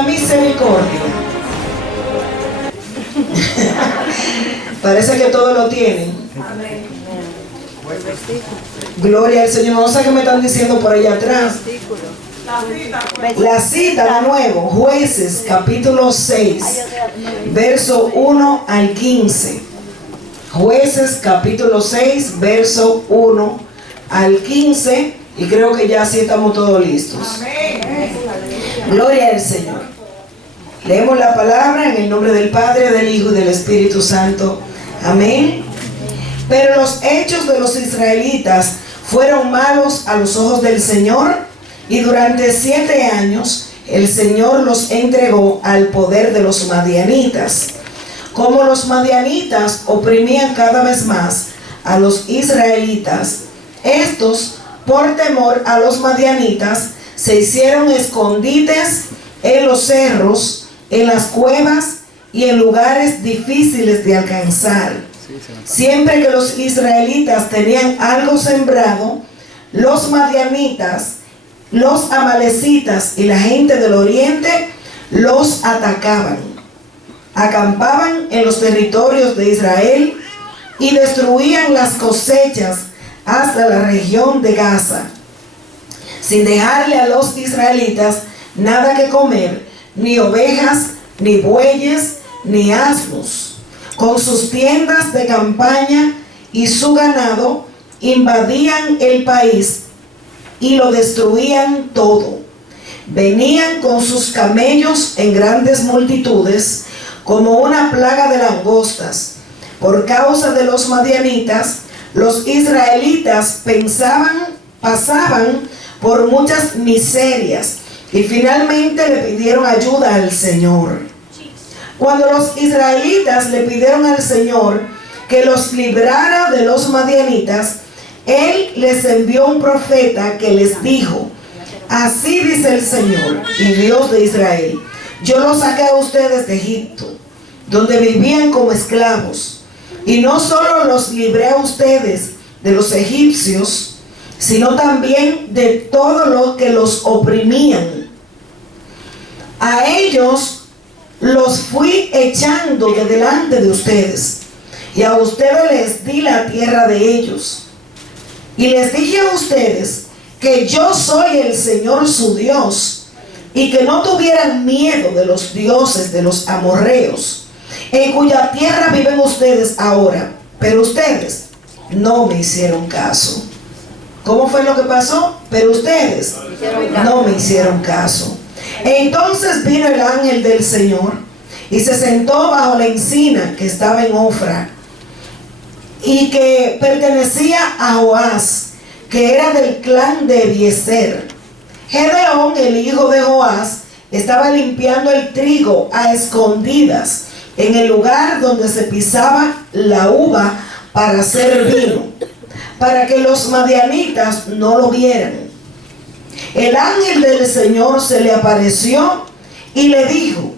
la misericordia. Parece que todo lo tienen. Gloria al Señor. No sé qué me están diciendo por allá atrás. La cita de nuevo, Jueces capítulo 6, verso 1 al 15. Jueces capítulo 6, verso 1 al 15. Y creo que ya sí estamos todos listos. Gloria al Señor. Leemos la palabra en el nombre del Padre, del Hijo y del Espíritu Santo. Amén. Pero los hechos de los israelitas fueron malos a los ojos del Señor, y durante 7 años el Señor los entregó al poder de los madianitas. Como los madianitas oprimían cada vez más a los israelitas, estos, por temor a los madianitas, se hicieron escondites en los cerros, en las cuevas y en lugares difíciles de alcanzar. Siempre que los israelitas tenían algo sembrado, los madianitas, los amalecitas y la gente del oriente los atacaban. Acampaban en los territorios de Israel y destruían las cosechas hasta la región de Gaza, sin dejarle a los israelitas nada que comer, ni ovejas, ni bueyes, ni asnos. Con sus tiendas de campaña y su ganado invadían el país y lo destruían todo. Venían con sus camellos en grandes multitudes, como una plaga de langostas. Por causa de los madianitas, los israelitas pasaban por muchas miserias y finalmente le pidieron ayuda al Señor. Cuando los israelitas le pidieron al Señor que los librara de los madianitas, Él les envió un profeta que les dijo: así dice el Señor y Dios de Israel, yo los saqué a ustedes de Egipto, donde vivían como esclavos, y no solo los libré a ustedes de los egipcios, sino también de todos los que los oprimían. A ellos los fui echando de delante de ustedes, y a ustedes les di la tierra de ellos. Y les dije a ustedes que yo soy el Señor su Dios, y que no tuvieran miedo de los dioses de los amorreos, en cuya tierra viven ustedes ahora. Pero ustedes no me hicieron caso. ¿Cómo fue lo que pasó? Pero ustedes no me hicieron caso. Entonces vino el ángel del Señor y se sentó bajo la encina que estaba en Ofra y que pertenecía a Joás, que era del clan de Eliezer. Gedeón, el hijo de Joás, estaba limpiando el trigo a escondidas en el lugar donde se pisaba la uva para hacer vino, para que los madianitas no lo vieran. El ángel del Señor se le apareció y le dijo: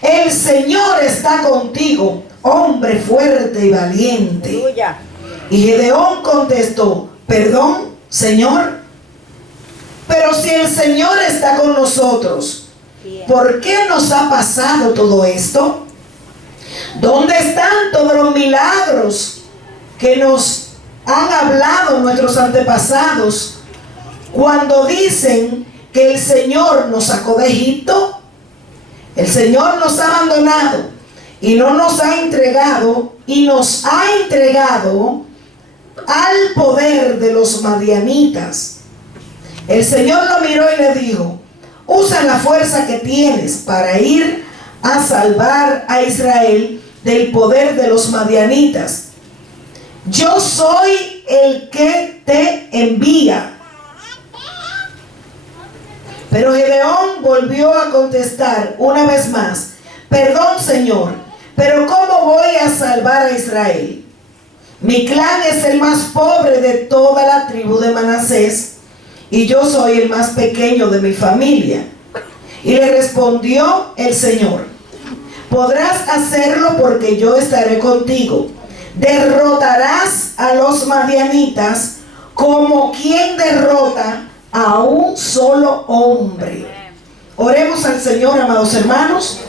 el Señor está contigo, hombre fuerte y valiente. Y Gedeón contestó: perdón, Señor, pero si el Señor está con nosotros, ¿por qué nos ha pasado todo esto? ¿Dónde están todos los milagros que nos han hablado nuestros antepasados cuando dicen que el Señor nos sacó de Egipto? El Señor nos ha abandonado y nos ha entregado al poder de los madianitas. El Señor lo miró y le dijo: usa la fuerza que tienes para ir a salvar a Israel del poder de los madianitas. Yo soy el que te envía. Pero Gedeón volvió a contestar una vez más: perdón, Señor, pero ¿cómo voy a salvar a Israel? Mi clan es el más pobre de toda la tribu de Manasés, y yo soy el más pequeño de mi familia. Y le respondió el Señor: podrás hacerlo porque yo estaré contigo. Derrotarás a los madianitas como quien derrota a un solo hombre. Oremos al Señor, amados hermanos.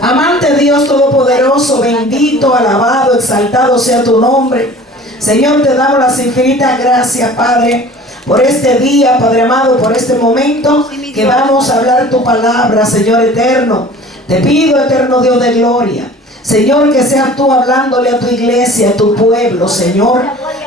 Amante Dios Todopoderoso, bendito, alabado, exaltado sea tu nombre. Señor, te damos las infinitas gracias, Padre, por este día, Padre amado, por este momento que vamos a hablar tu palabra, Señor eterno. Te pido, eterno Dios de gloria, Señor, que seas tú hablándole a tu iglesia, a tu pueblo, Señor,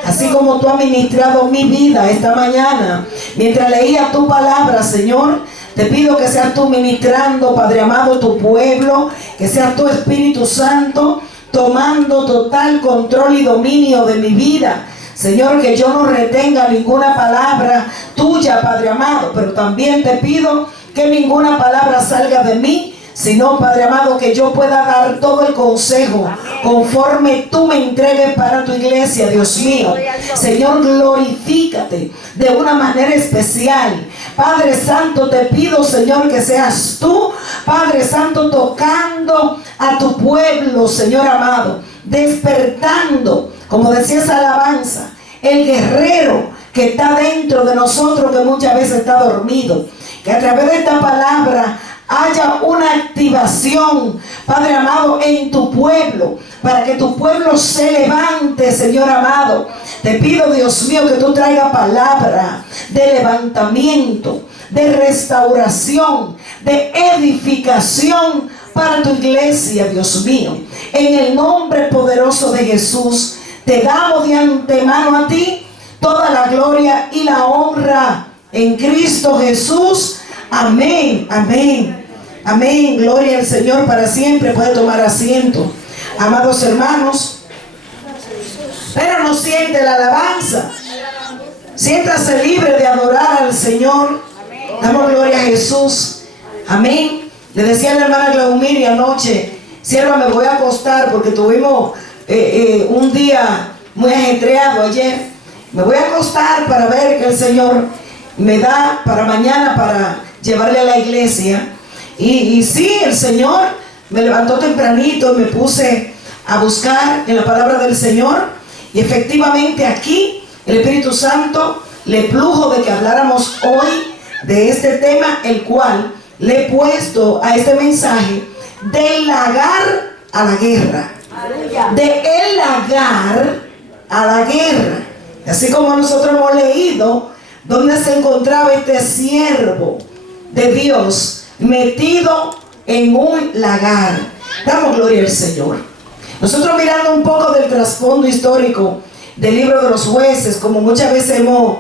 así como tú has ministrado mi vida esta mañana mientras leía tu palabra, Señor. Te pido que seas tú ministrando, Padre amado, tu pueblo, que seas tu Espíritu Santo tomando total control y dominio de mi vida. Señor, que yo no retenga ninguna palabra tuya, Padre amado, pero también te pido que ninguna palabra salga de mí, sino, Padre amado, que yo pueda dar todo el consejo conforme tú me entregues para tu iglesia, Dios mío. Señor, glorifícate de una manera especial. Padre Santo, te pido, Señor, que seas tú, Padre Santo, tocando a tu pueblo, Señor amado, despertando, como decía esa alabanza, el guerrero que está dentro de nosotros, que muchas veces está dormido. Que a través de esta palabra haya una activación, Padre amado, en tu pueblo, para que tu pueblo se levante, Señor amado. Te pido, Dios mío, que tú traigas palabra de levantamiento, de restauración, de edificación para tu iglesia, Dios mío. En el nombre poderoso de Jesús, te damos de antemano a ti toda la gloria y la honra en Cristo Jesús. Amén, amén, amén. Gloria al Señor para siempre. Puede tomar asiento, amados hermanos. Pero no siente la alabanza. Siéntase libre de adorar al Señor. Damos gloria a Jesús. Amén. Le decía a la hermana Glaumiri anoche: sierva, me voy a acostar porque tuvimos un día muy ajetreado ayer. Me voy a acostar para ver que el Señor me da para mañana para llevarle a la iglesia. Y sí, el Señor me levantó tempranito y me puse a buscar en la palabra del Señor. Y efectivamente aquí el Espíritu Santo le plujo de que habláramos hoy de este tema, el cual le he puesto a este mensaje: del lagar a la guerra. De el lagar a la guerra. Así como nosotros hemos leído donde se encontraba este siervo de Dios metido en un lagar. Damos gloria al Señor. Nosotros mirando un poco del trasfondo histórico del libro de los jueces, como muchas veces hemos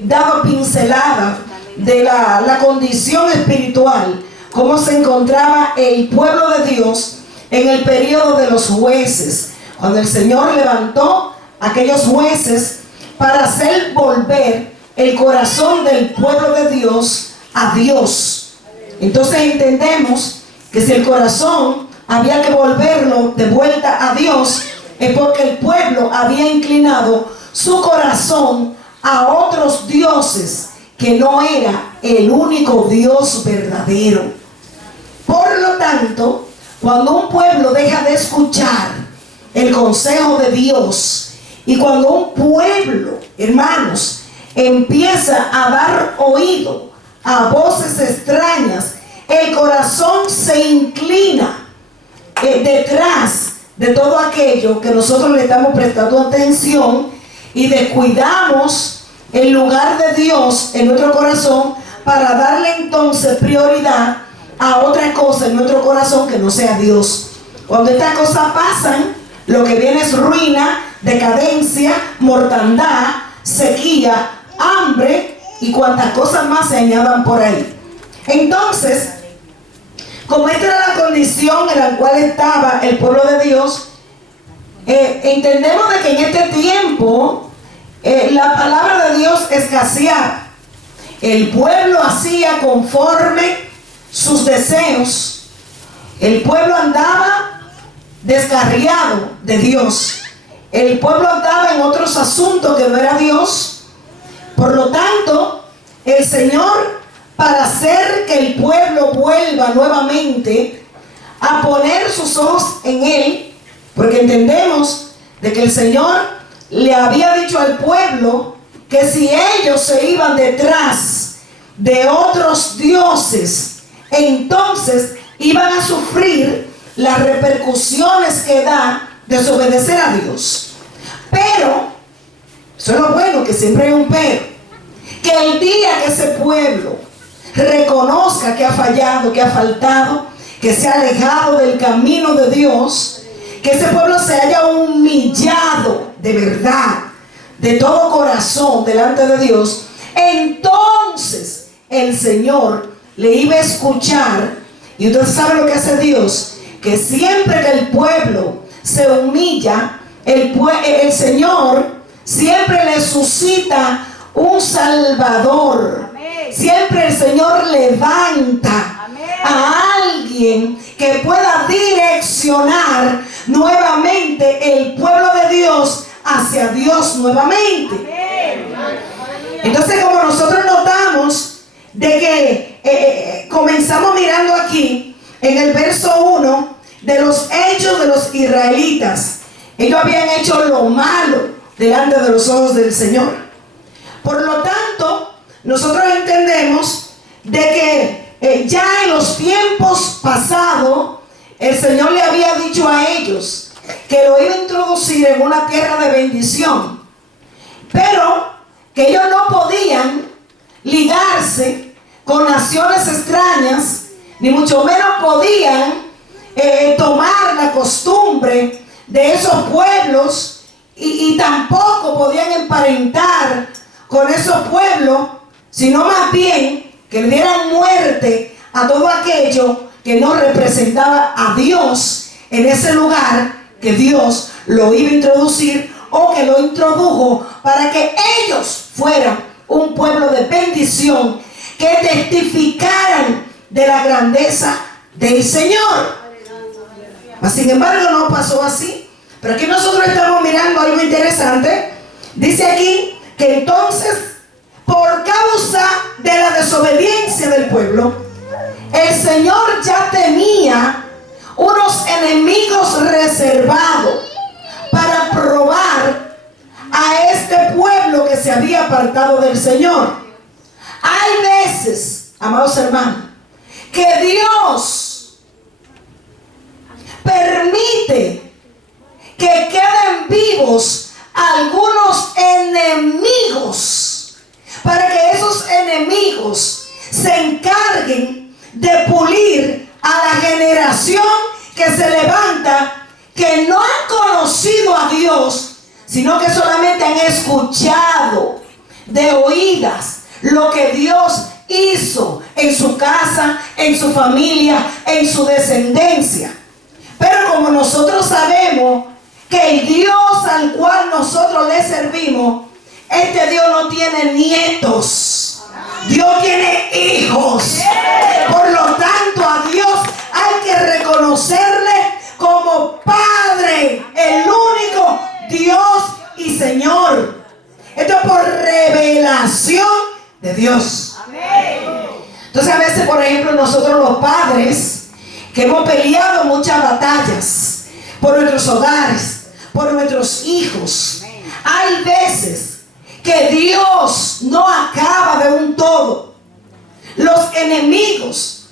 dado pinceladas de la condición espiritual, cómo se encontraba el pueblo de Dios en el periodo de los jueces, cuando el Señor levantó a aquellos jueces para hacer volver el corazón del pueblo de Dios a Dios. Entonces entendemos que si el corazón había que volverlo de vuelta a Dios, es porque el pueblo había inclinado su corazón a otros dioses, que no era el único Dios verdadero. Por lo tanto, cuando un pueblo deja de escuchar el consejo de Dios, y cuando un pueblo, hermanos, empieza a dar oído a voces extrañas, el corazón se inclina detrás de todo aquello que nosotros le estamos prestando atención, y descuidamos el lugar de Dios en nuestro corazón para darle entonces prioridad a otra cosa en nuestro corazón que no sea Dios. Cuando estas cosas pasan, lo que viene es ruina, decadencia, mortandad, sequía, hambre y cuantas cosas más se añadan por ahí. Entonces, como esta era la condición en la cual estaba el pueblo de Dios, entendemos de que en este tiempo la palabra de Dios escaseaba. El pueblo hacía conforme sus deseos. El pueblo andaba descarriado de Dios. El pueblo andaba en otros asuntos que no era Dios. Por lo tanto, el Señor, para hacer que el pueblo vuelva nuevamente a poner sus ojos en Él, porque entendemos de que el Señor le había dicho al pueblo que si ellos se iban detrás de otros dioses, entonces iban a sufrir las repercusiones que da desobedecer a Dios. Pero, eso es lo bueno, que siempre hay un pero, que el día que ese pueblo reconozca que ha fallado, que ha faltado, que se ha alejado del camino de Dios, que ese pueblo se haya humillado de verdad, de todo corazón delante de Dios, entonces el Señor le iba a escuchar. Y ustedes saben lo que hace Dios, que siempre que el pueblo se humilla, el Señor siempre le suscita un Salvador. Amén. Siempre el Señor levanta, amén, a alguien que pueda direccionar nuevamente el pueblo de Dios hacia Dios nuevamente. Amén. Entonces, como nosotros notamos de que comenzamos mirando aquí en el verso 1 de los hechos de los israelitas, ellos habían hecho lo malo delante de los ojos del Señor. Por lo tanto, nosotros entendemos de que ya en los tiempos pasados el Señor le había dicho a ellos que lo iba a introducir en una tierra de bendición, pero que ellos no podían ligarse con naciones extrañas, ni mucho menos podían tomar la costumbre de esos pueblos, y tampoco podían emparentar con esos pueblos, sino más bien que le dieran muerte a todo aquello que no representaba a Dios en ese lugar que Dios lo iba a introducir, o que lo introdujo para que ellos fueran un pueblo de bendición, que testificaran de la grandeza del Señor. Mas, sin embargo, no pasó así. Pero aquí nosotros estamos mirando algo interesante. Dice aquí que entonces, por causa de la desobediencia del pueblo, el Señor ya tenía unos enemigos reservados para probar a este pueblo que se había apartado del Señor. Hay veces, amados hermanos, que Dios permite que queden vivos algunos enemigos, para que esos enemigos se encarguen de pulir a la generación que se levanta, que no han conocido a Dios, sino que solamente han escuchado de oídas lo que Dios hizo en su casa, en su familia, en su descendencia. Pero como nosotros sabemos que el Dios al cual nosotros le servimos, este Dios no tiene nietos, Dios tiene hijos. Por lo tanto, a Dios hay que reconocerle como Padre, el único Dios y Señor. Esto es por revelación de Dios. Entonces, a veces, por ejemplo, nosotros los padres, que hemos peleado muchas batallas por nuestros hogares, por nuestros hijos, hay veces que Dios no acaba de un todo los enemigos,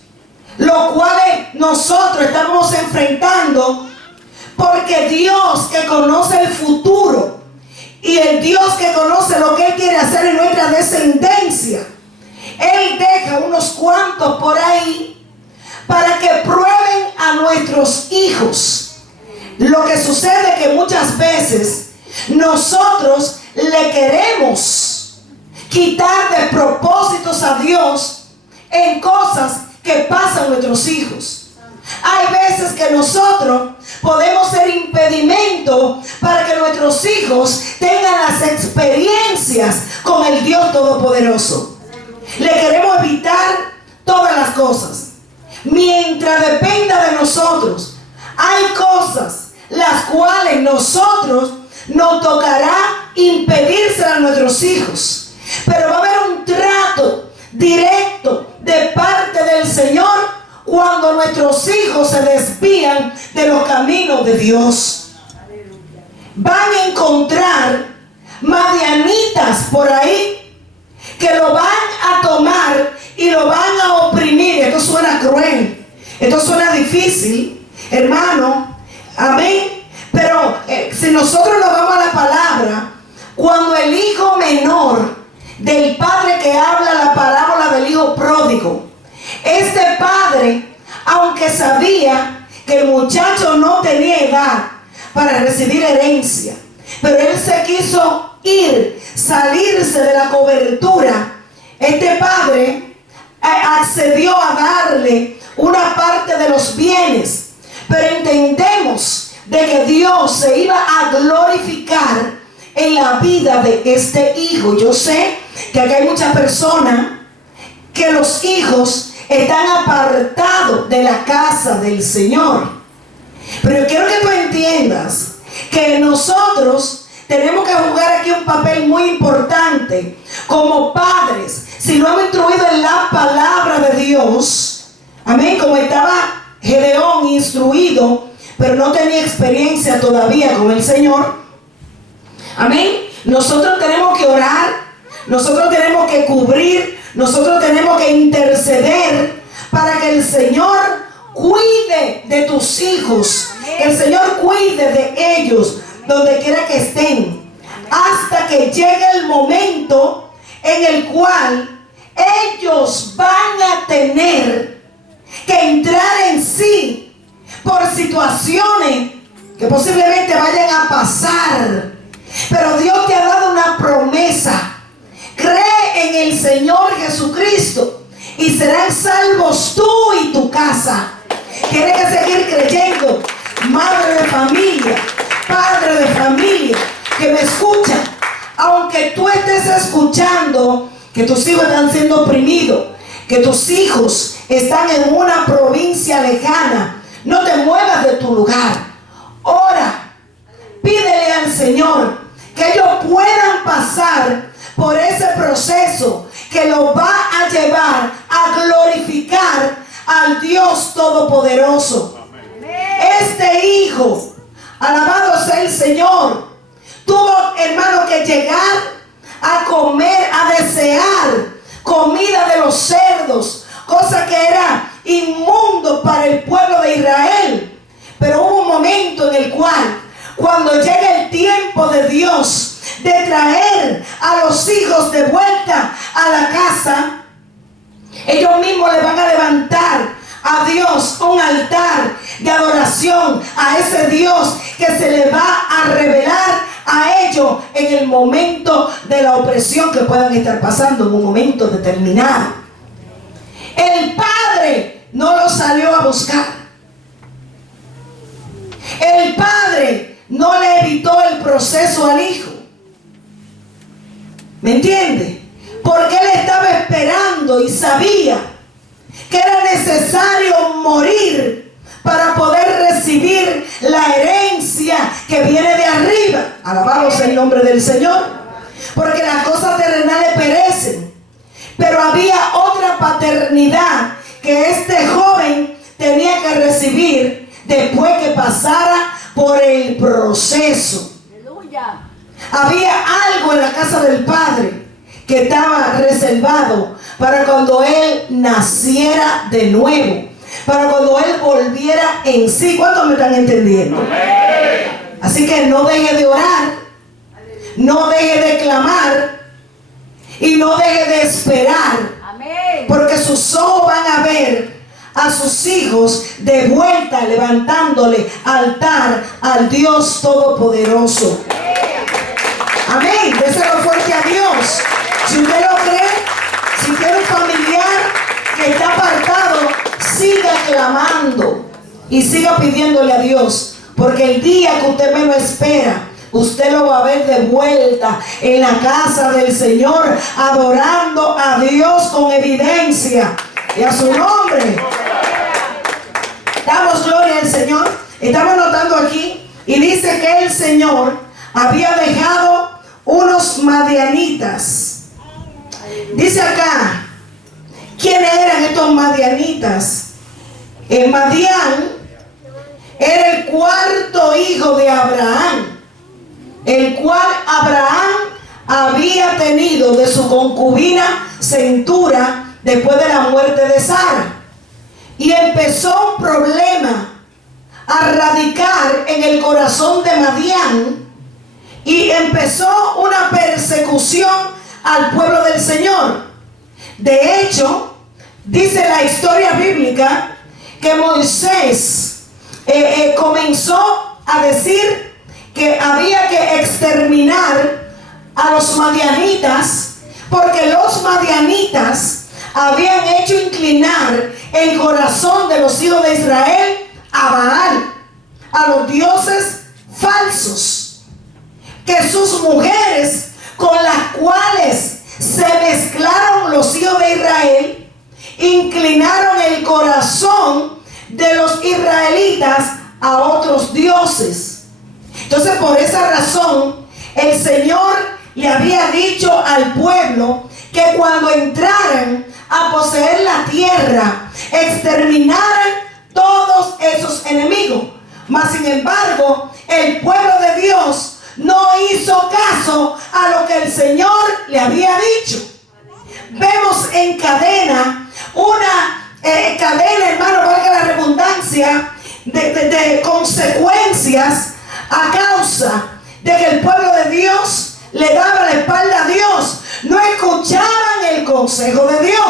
los cuales nosotros estamos enfrentando, porque Dios, que conoce el futuro, y el Dios que conoce lo que Él quiere hacer en nuestra descendencia, Él deja unos cuantos por ahí para que prueben a nuestros hijos. Lo que sucede es que muchas veces nosotros le queremos quitar de propósitos a Dios en cosas que pasan a nuestros hijos. Hay veces que nosotros podemos ser impedimento para que nuestros hijos tengan las experiencias con el Dios Todopoderoso. Le queremos evitar todas las cosas. Mientras dependa de nosotros, hay cosas las cuales nosotros nos tocará impedírselas a nuestros hijos. Pero va a haber un trato directo de parte del Señor cuando nuestros hijos se desvían de los caminos de Dios. Van a encontrar madianitas por ahí que lo van a tomar y lo van a oprimir. Esto suena cruel, esto suena difícil, hermano, amén. Pero si nosotros nos vamos a la palabra, cuando el hijo menor del padre que habla la parábola del hijo pródigo, este padre, aunque sabía que el muchacho no tenía edad para recibir herencia, pero él se quiso ir, salirse de la cobertura, este padre accedió a darle una parte de los bienes. Pero entendemos de que Dios se iba a glorificar en la vida de este hijo. Yo sé que aquí hay muchas personas que los hijos están apartados de la casa del Señor. Pero yo quiero que tú entiendas que nosotros tenemos que jugar aquí un papel muy importante como padres. Si lo hemos instruido en la palabra de Dios, amén, como estaba Gedeón instruido, pero no tenía experiencia todavía con el Señor, amén. Nosotros tenemos que orar, nosotros tenemos que cubrir, nosotros tenemos que interceder para que el Señor cuide de tus hijos, que el Señor cuide de ellos donde quiera que estén, hasta que llegue el momento en el cual ellos van a tener que entrar en sí por situaciones que posiblemente vayan a pasar. Pero Dios te ha dado una promesa: cree en el Señor Jesucristo y serán salvos tú y tu casa. Tienes que seguir creyendo, madre de familia, padre de familia que me escucha. Aunque tú estés escuchando que tus hijos están siendo oprimidos, que tus hijos están en una provincia lejana, no te muevas de tu lugar. Ora, pídele al Señor que ellos puedan pasar por ese proceso que los va a llevar a glorificar al Dios Todopoderoso. Este hijo, alabado sea el Señor, tuvo, hermano, que llegar a comer, a desear comida de los cerdos, cosa que era inmundo para el pueblo de Israel. Pero hubo un momento en el cual, cuando llegue el tiempo de Dios de traer a los hijos de vuelta a la casa, ellos mismos le van a levantar a Dios un altar de adoración a ese Dios que se le va a revelar a ellos en el momento de la opresión que puedan estar pasando, en un momento determinado. El padre no lo salió a buscar. El padre no le evitó el proceso al hijo. ¿Me entiende? Porque él estaba esperando y sabía que era necesario morir para poder recibir la herencia que viene de arriba. Alabado sea el nombre del Señor. Porque las cosas terrenales perecen, pero había otra paternidad que este joven tenía que recibir después que pasara por el proceso. Aleluya. Había algo en la casa del Padre que estaba reservado para cuando él naciera de nuevo, para cuando él volviera en sí. ¿Cuántos me están entendiendo? Así que no deje de orar, no deje de clamar y no deje de esperar, porque sus ojos van a ver a sus hijos de vuelta levantándole altar al Dios Todopoderoso. Amén. Déselo fuerte a Dios. Si usted lo cree, si tiene un familiar que está apartado, siga clamando y siga pidiéndole a Dios, porque el día que usted menos espera, usted lo va a ver de vuelta en la casa del Señor, adorando a Dios con evidencia y a su nombre. Damos gloria al Señor. Estamos notando aquí y dice que el Señor había dejado unos madianitas. Dice acá, ¿quiénes eran estos madianitas? Madián era el cuarto hijo de Abraham, el cual Abraham había tenido de su concubina Centura después de la muerte de Sara. Y empezó un problema a radicar en el corazón de Madián, y empezó una persecución al pueblo del Señor. De hecho, dice la historia bíblica que Moisés comenzó a decir que había que exterminar a los madianitas, porque los madianitas habían hecho inclinar el corazón de los hijos de Israel a Baal, a los dioses falsos, que sus mujeres con las cuales se mezclaron los hijos de Israel inclinaron el corazón de los israelitas a otros dioses. Entonces, por esa razón, el Señor le había dicho al pueblo que cuando entraran a poseer la tierra, exterminaran todos esos enemigos. Mas, sin embargo, el pueblo de Dios no hizo caso a lo que el Señor le había dicho. Vemos en cadena, una cadena, hermano, valga la redundancia, de consecuencias a causa de que el pueblo de Dios le daba la espalda a Dios. No escuchaban el consejo de Dios.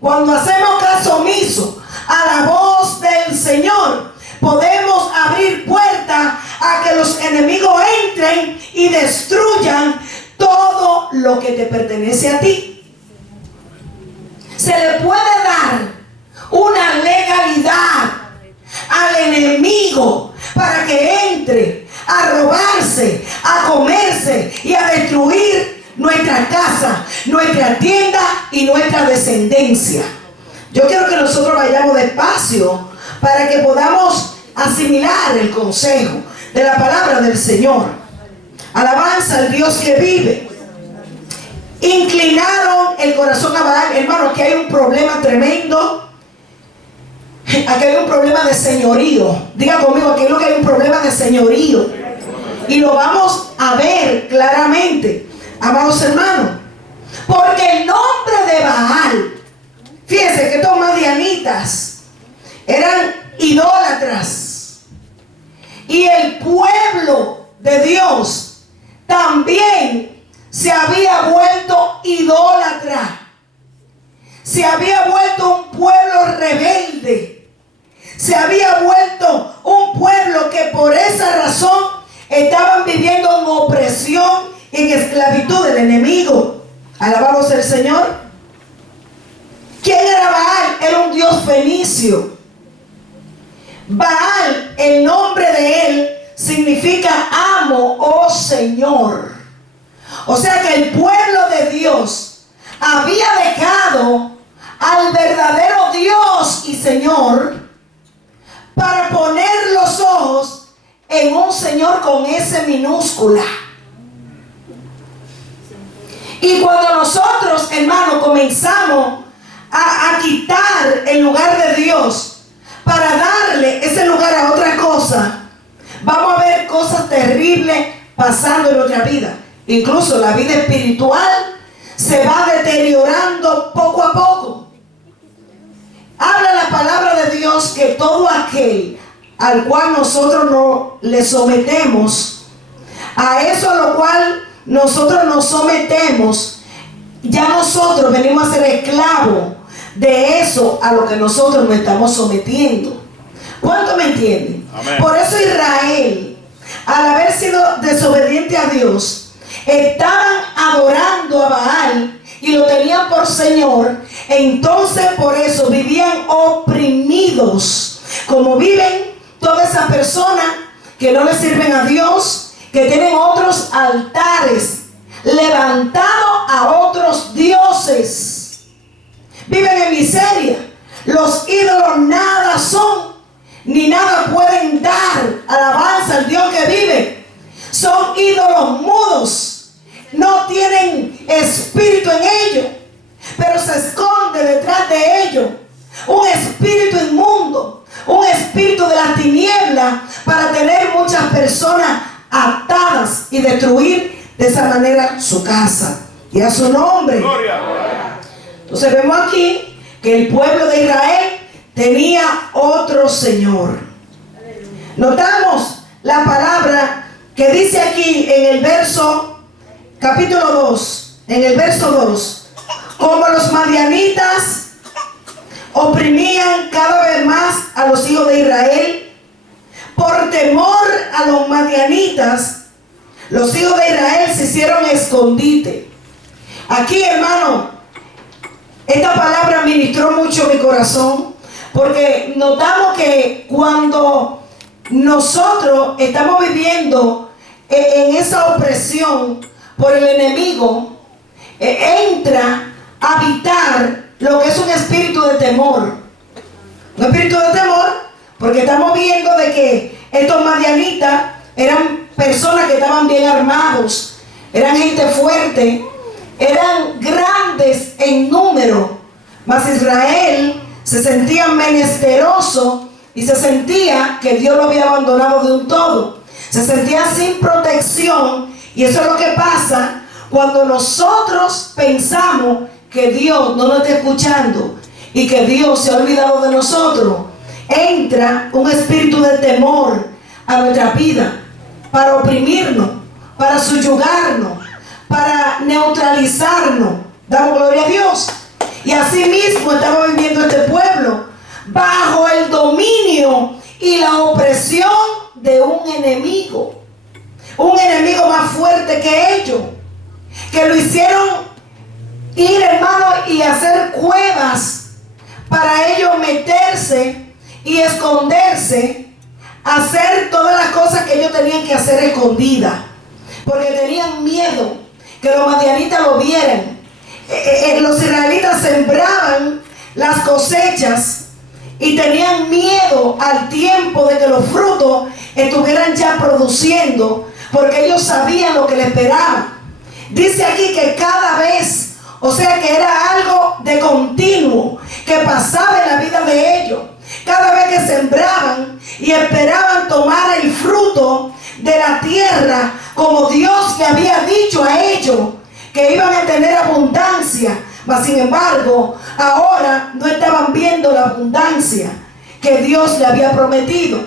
Cuando hacemos caso omiso a la voz del Señor, podemos abrir puerta a que los enemigos entren y destruyan todo lo que te pertenece a ti. Se le puede dar una legalidad al enemigo para que entre a robarse, a comerse y a destruir nuestra casa, nuestra tienda y nuestra descendencia. Yo quiero que nosotros vayamos despacio para que podamos asimilar el consejo de la palabra del Señor. Alabanza al Dios que vive. Inclinaron el corazón a Baal. Hermano, aquí hay un problema tremendo. Aquí hay un problema de señorío. Diga conmigo, aquí hay un problema de señorío. Y lo vamos a ver claramente, amados hermanos. Porque el nombre de Baal, fíjense que estos madianitas eran idólatras. Y el pueblo de Dios también se había vuelto idólatra. Se había vuelto un pueblo rebelde. Se había vuelto un pueblo que por esa razón estaban viviendo en opresión y en esclavitud del enemigo. Alabamos al Señor. ¿Quién era Baal? Era un dios fenicio. Baal, el nombre de él significa amo o Señor. O sea que el pueblo de Dios había dejado al verdadero Dios y Señor para poner los ojos en un Señor con S minúscula. Y cuando nosotros, hermanos, comenzamos a quitar el lugar de Dios para darle ese lugar a otra cosa, vamos a ver cosas terribles pasando en nuestra vida. Incluso la vida espiritual se va deteriorando poco a poco. Habla la palabra de Dios que todo aquel al cual nosotros no le sometemos, a eso a lo cual nosotros nos sometemos, ya nosotros venimos a ser esclavos de eso a lo que nosotros nos estamos sometiendo. ¿Cuánto me entienden? Amén. Por eso Israel, al haber sido desobediente a Dios, estaban adorando a Baal y lo tenían por Señor. Entonces por eso vivían oprimidos, como viven todas esas personas que no le sirven a Dios, que tienen otros altares levantados a otros dioses. Viven en miseria. Los ídolos nada son, ni nada pueden dar. Alabanza al Dios que vive. Son ídolos mudos. No tienen espíritu en ellos, pero se esconde detrás de ellos un espíritu inmundo, un espíritu de la tiniebla, para tener muchas personas atadas y destruir de esa manera su casa. Y a su nombre. Gloria. Entonces vemos aquí que el pueblo de Israel tenía otro Señor. Notamos la palabra que dice aquí en el verso, capítulo 2, en el verso 2, como los madianitas oprimían cada vez más a los hijos de Israel, por temor a los madianitas, los hijos de Israel se hicieron escondite. Aquí, hermano, esta palabra ministró mucho mi corazón, porque notamos que cuando nosotros estamos viviendo en esa opresión por el enemigo, entra a habitar lo que es un espíritu de temor. Un espíritu de temor, porque estamos viendo de que estos madianitas eran personas que estaban bien armados, eran gente fuerte, eran grandes en número, mas Israel se sentía menesteroso y se sentía que Dios lo había abandonado de un todo. Se sentía sin protección, y eso es lo que pasa cuando nosotros pensamos que Dios no nos está escuchando y que Dios se ha olvidado de nosotros. Entra un espíritu de temor a nuestra vida para oprimirnos, para subyugarnos, para neutralizarnos. Damos gloria a Dios. Y así mismo estamos viviendo este pueblo bajo el dominio y la opresión de un enemigo más fuerte que ellos, que lo hicieron ir, hermano, y hacer cuevas para ellos meterse y esconderse, hacer todas las cosas que ellos tenían que hacer escondidas, porque tenían miedo que los madianitas lo vieran. Los israelitas sembraban las cosechas y tenían miedo al tiempo de que los frutos estuvieran ya produciendo, porque ellos sabían lo que les esperaba. Dice aquí que cada vez, o sea que era algo de continuo que pasaba en la vida de ellos. Cada vez que sembraban y esperaban tomar el fruto de la tierra, como Dios le había dicho a ellos que iban a tener abundancia, mas sin embargo ahora no estaban viendo la abundancia que Dios le había prometido.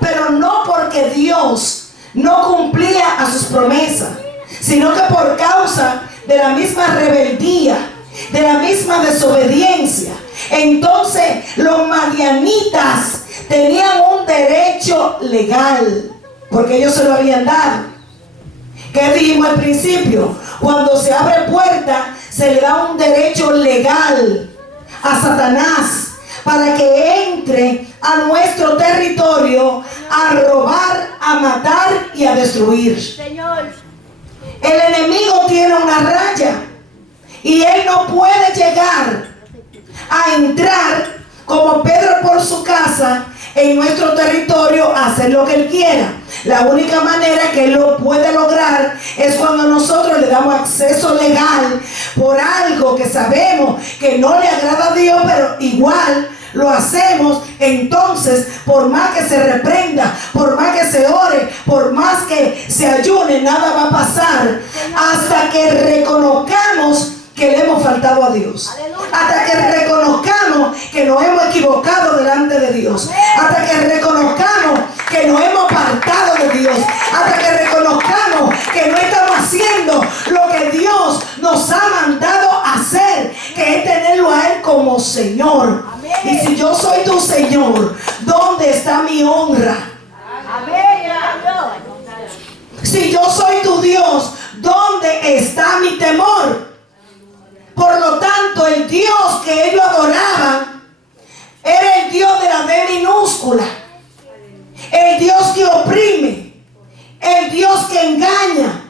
Pero no porque Dios no cumplía a sus promesas, sino que por causa de la misma rebeldía, de la misma desobediencia. Entonces los madianitas tenían un derecho legal, porque ellos se lo habían dado. ¿Qué dijimos al principio? Cuando se abre puerta, se le da un derecho legal a Satanás para que entre a nuestro territorio a robar, a matar y a destruir. Señor. El enemigo tiene una raya y él no puede llegar a entrar como Pedro por su casa en nuestro territorio a hacer lo que él quiera. La única manera que él lo puede lograr es cuando nosotros le damos acceso legal por algo que sabemos que no le agrada a Dios, pero igual lo hacemos. Entonces, por más que se reprenda, por más que se ore, por más que se ayune, nada va a pasar hasta que reconozcamos que le hemos faltado a Dios. Hasta que reconozcamos que nos hemos equivocado delante de Dios. Hasta que reconozcamos que nos hemos apartado de Dios. Hasta que reconozcamos que no estamos haciendo lo que Dios nos ha mandado a hacer, que es tenerlo a Él como Señor. Y si yo soy tu Señor, ¿dónde está mi honra? Si yo soy tu Dios, ¿dónde está mi temor? Por lo tanto, el Dios que ellos adoraban era el Dios de la D minúscula, el Dios que oprime, el Dios que engaña,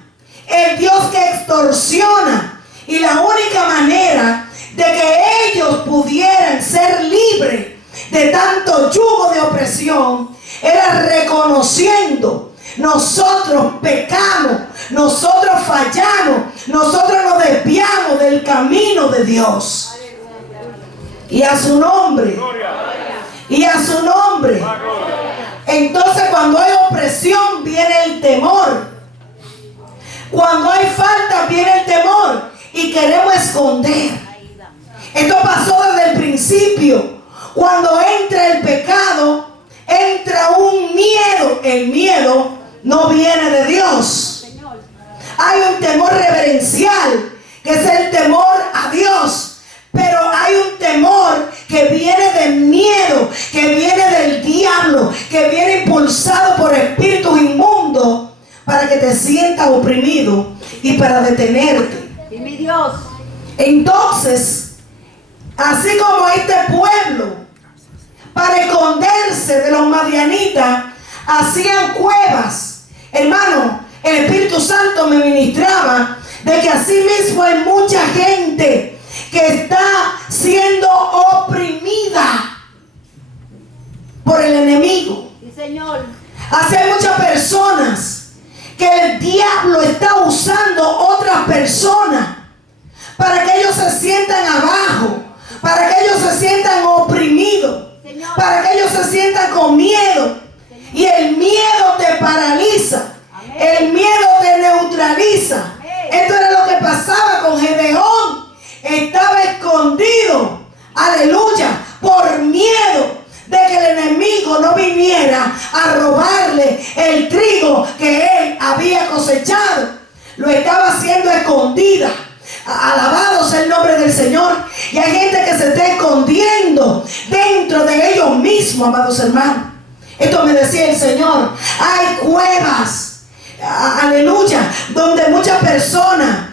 el Dios que extorsiona. Y la única manera de que ellos pudieran ser libres de tanto yugo de opresión era reconociendo: nosotros pecamos, nosotros fallamos, nosotros nos desviamos del camino de Dios. Y a su nombre, y a su nombre. Entonces, cuando hay opresión, viene el temor. Cuando hay falta viene el temor y queremos esconder. Esto pasó desde el principio. Cuando entra el pecado, entra un miedo. El miedo no viene de Dios. Hay un temor reverencial, que es el temor a Dios. Pero hay un temor que viene de miedo, que viene del diablo, que viene impulsado por espíritus inmundos para que te sientas oprimido y para detenerte. Y mi Dios. Entonces, así como este pueblo, para esconderse de los madianitas, hacían cuevas. Hermano, el Espíritu Santo me ministraba de que así mismo hay mucha gente que está siendo oprimida por el enemigo. Sí, Señor. Así hay muchas personas que el diablo está usando otras personas para que ellos se sientan abajo, para que ellos se sientan oprimidos, Señor, para que ellos se sientan con miedo. Y el miedo te paraliza. Amén. El miedo te neutraliza. Amén. Esto era lo que pasaba con Gedeón. Estaba escondido, aleluya, por miedo de que el enemigo no viniera a robarle el trigo que él había cosechado. Lo estaba haciendo escondida. Alabado sea el nombre del Señor. Y hay gente que se está escondiendo dentro de ellos mismos, amados hermanos. Esto me decía el Señor. Hay cuevas, aleluya, donde muchas personas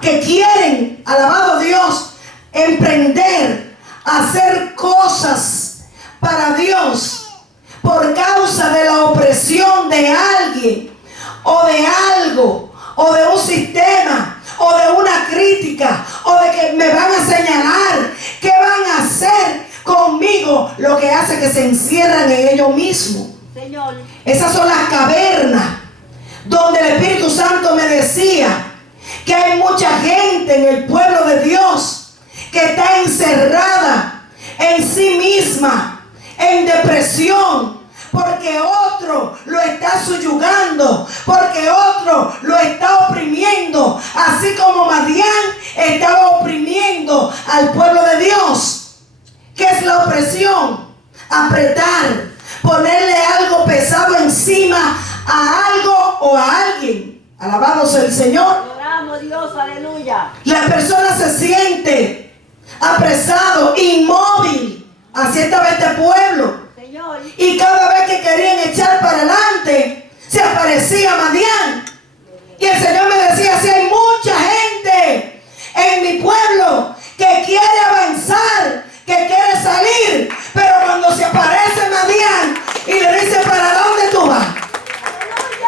que quieren, alabado Dios, emprender, hacer cosas para Dios por causa de la opresión de alguien o de algo o de un sistema o de una crítica o de que me van a señalar qué van a hacer conmigo, lo que hace que se encierran en ellos mismos. Señor. Esas son las cavernas donde el Espíritu Santo me decía que hay mucha gente en el pueblo de Dios que está encerrada en sí misma, en depresión, porque otro lo está subyugando, porque otro lo está oprimiendo, así como Madián estaba oprimiendo al pueblo de Dios. ¿Qué es la opresión? Apretar, ponerle algo pesado encima a algo o a alguien. Alabado sea el Señor. Adoramos, Dios, aleluya. La persona se siente apresado, inmóvil. Así estaba este pueblo. Señor. Y cada vez que querían echar para adelante, se aparecía Madián. Y el Señor me decía, si hay mucha gente en mi pueblo que quiere avanzar, que quiere salir, pero cuando se aparece Madián y le dice, ¿para dónde tú vas?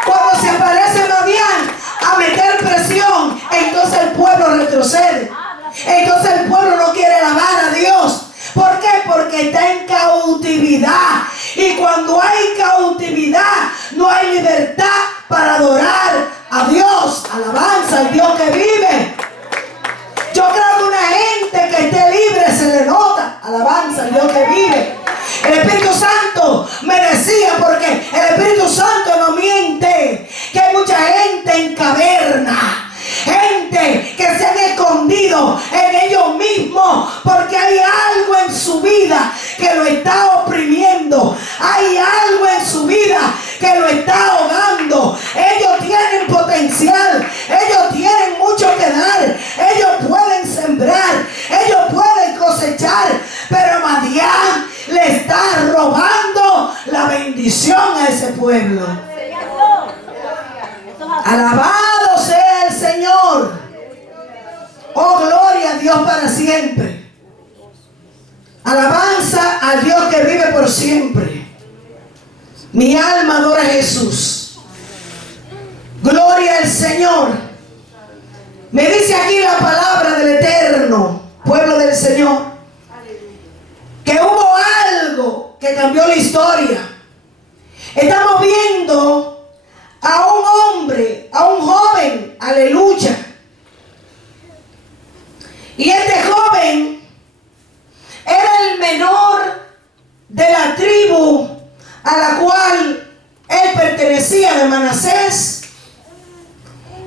Cuando se aparece Madián a meter presión, entonces el pueblo retrocede. Entonces el pueblo no quiere alabar a Dios. ¿Por qué? Porque está en cautividad. Y cuando hay cautividad, no hay libertad para adorar a Dios. Alabanza al Dios que vive. Yo creo que una gente que esté libre se le nota. Alabanza al Dios que vive. El Espíritu Santo me decía, porque el Espíritu Santo no miente, que hay mucha gente en caverna. Gente que se han escondido en ellos mismos porque hay algo en su vida que lo está oprimiendo. Hay algo en su vida que lo está ahogando. Ellos tienen potencial. Ellos tienen mucho que dar. Ellos pueden sembrar. Ellos pueden cosechar. Pero Madián le está robando la bendición a ese pueblo. Alabado sea el Señor. Oh, gloria a Dios para siempre. Alabanza al Dios que vive por siempre. Mi alma adora a Jesús. Gloria al Señor. Me dice aquí la palabra del Eterno, pueblo del Señor, que hubo algo que cambió la historia. Estamos viendo a un hombre, a un joven, aleluya. Y este joven era el menor de la tribu a la cual él pertenecía, de Manasés,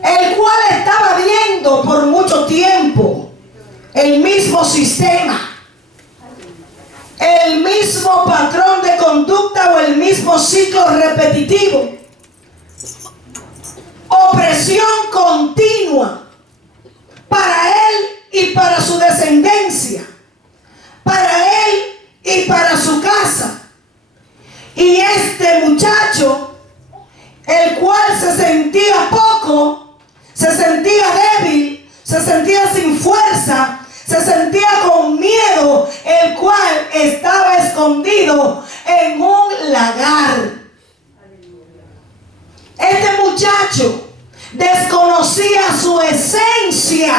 el mismo sistema, el mismo patrón de conducta o el mismo ciclo repetitivo. Opresión continua para él y para su descendencia, para él y para su casa. Y este muchacho, el cual se sentía poco, se sentía débil, se sentía sin fuerza, se sentía con miedo, el cual estaba escondido en un lagar. Este muchacho desconocía su esencia.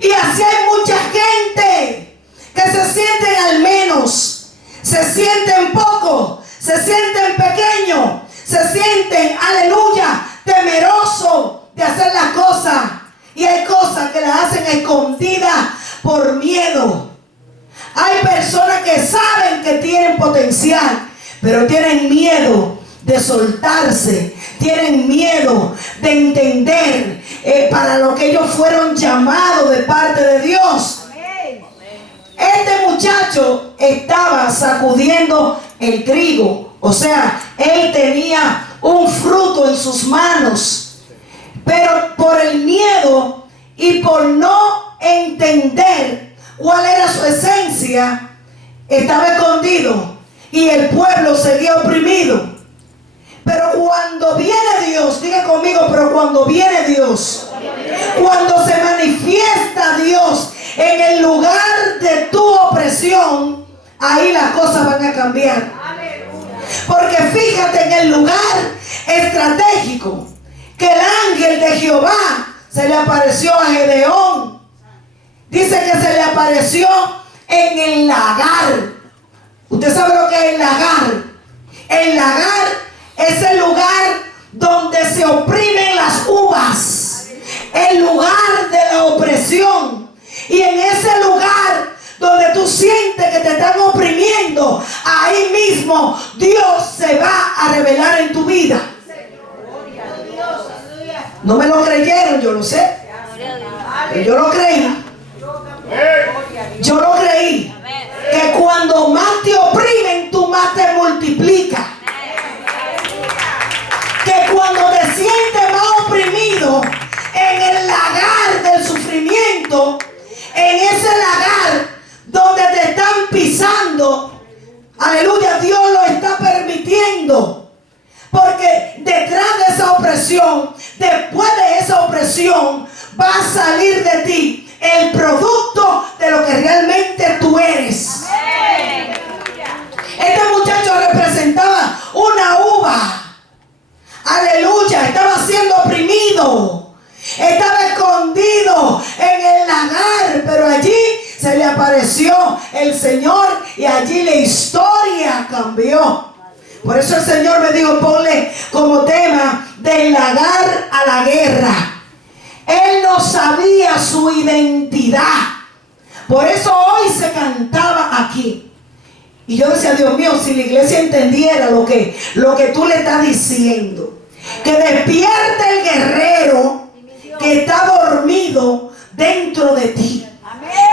Y así hay mucha gente que se sienten al menos, se sienten poco, se sienten pequeños, se sienten, aleluya, temerosos de hacer las cosas. Y hay cosas que las hacen escondidas por miedo. Hay personas que saben que tienen potencial, pero tienen miedo de soltarse, tienen miedo de entender para lo que ellos fueron llamados de parte de Dios. Este muchacho estaba sacudiendo el trigo, o sea, él tenía un fruto en sus manos, pero por el miedo y por no entender cuál era su esencia, estaba escondido y el pueblo seguía oprimido. Pero cuando viene Dios, diga conmigo, pero cuando viene Dios, cuando se manifiesta Dios en el lugar de tu opresión, ahí las cosas van a cambiar. Porque fíjate en el lugar estratégico que el ángel de Jehová se le apareció a Gedeón. Dice que se le apareció en el lagar. ¿Usted sabe lo que es el lagar? El lagar es el lugar donde se oprimen las uvas, el lugar de la opresión. Y en ese lugar donde tú sientes que te están oprimiendo, ahí mismo Dios se va a revelar en tu vida. No me lo creyeron, yo lo sé, pero yo lo creí. Yo lo creí. Que cuando más te oprimen, tú más te multiplicas. Que cuando te sientes más oprimido en el lagar del sufrimiento, en ese lagar donde te están pisando, aleluya, Dios lo está permitiendo. Porque detrás de esa opresión, después de esa opresión, va a salir de ti el producto de lo que realmente tú eres. Este muchacho representaba una uva. Aleluya, estaba siendo oprimido, estaba escondido en el lagar, pero allí se le apareció el Señor y allí la historia cambió. Por eso el Señor me dijo, ponle como tema del lagar a la guerra. Él no sabía su identidad. Por eso hoy se cantaba aquí. Y yo decía, Dios mío, si la iglesia entendiera lo que tú le estás diciendo. Que despierte el guerrero que está dormido dentro de ti.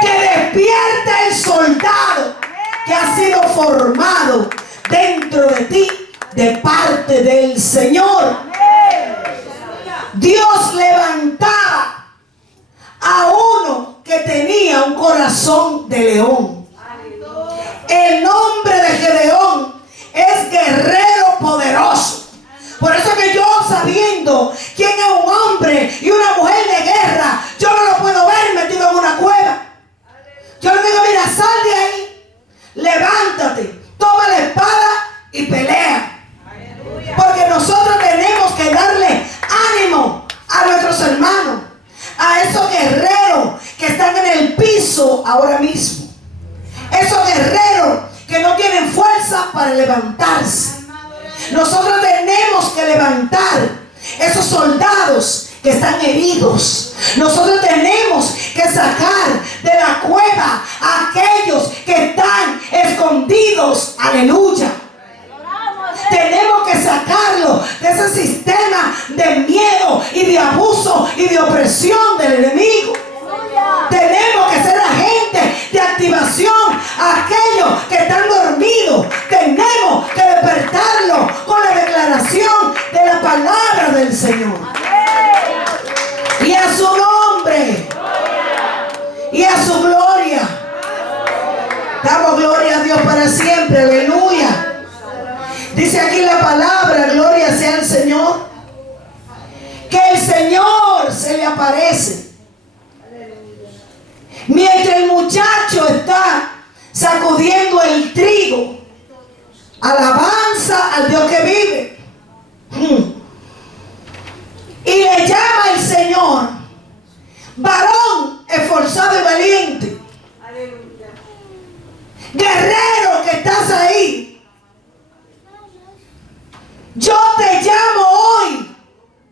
Que despierte el soldado que ha sido formado dentro de ti de parte del Señor. Dios levantaba a uno que tenía un corazón de león. El nombre de Gedeón es guerrero poderoso. Por eso que yo, sabiendo quién es un hombre y una mujer de guerra, yo no lo puedo ver metido en una cueva. Yo le digo, mira, sal de ahí, levántate, toma la espada y pelea. Porque nosotros tenemos que darle ánimo a nuestros hermanos, a esos guerreros que están en el piso ahora mismo. Esos guerreros que no tienen fuerza para levantarse. Nosotros tenemos que levantar esos soldados que están heridos. Nosotros tenemos que sacar de la cueva a aquellos que están escondidos. Aleluya. Tenemos que sacarlo de ese sistema de miedo y de abuso y de opresión del enemigo. Tenemos que ser agentes palabra, gloria sea al Señor, que el Señor se le aparece. Mientras el muchacho está sacudiendo el trigo, alabanza al Dios que vive. Y le llama el Señor, varón esforzado y valiente, guerrero que estás ahí, yo te llamo hoy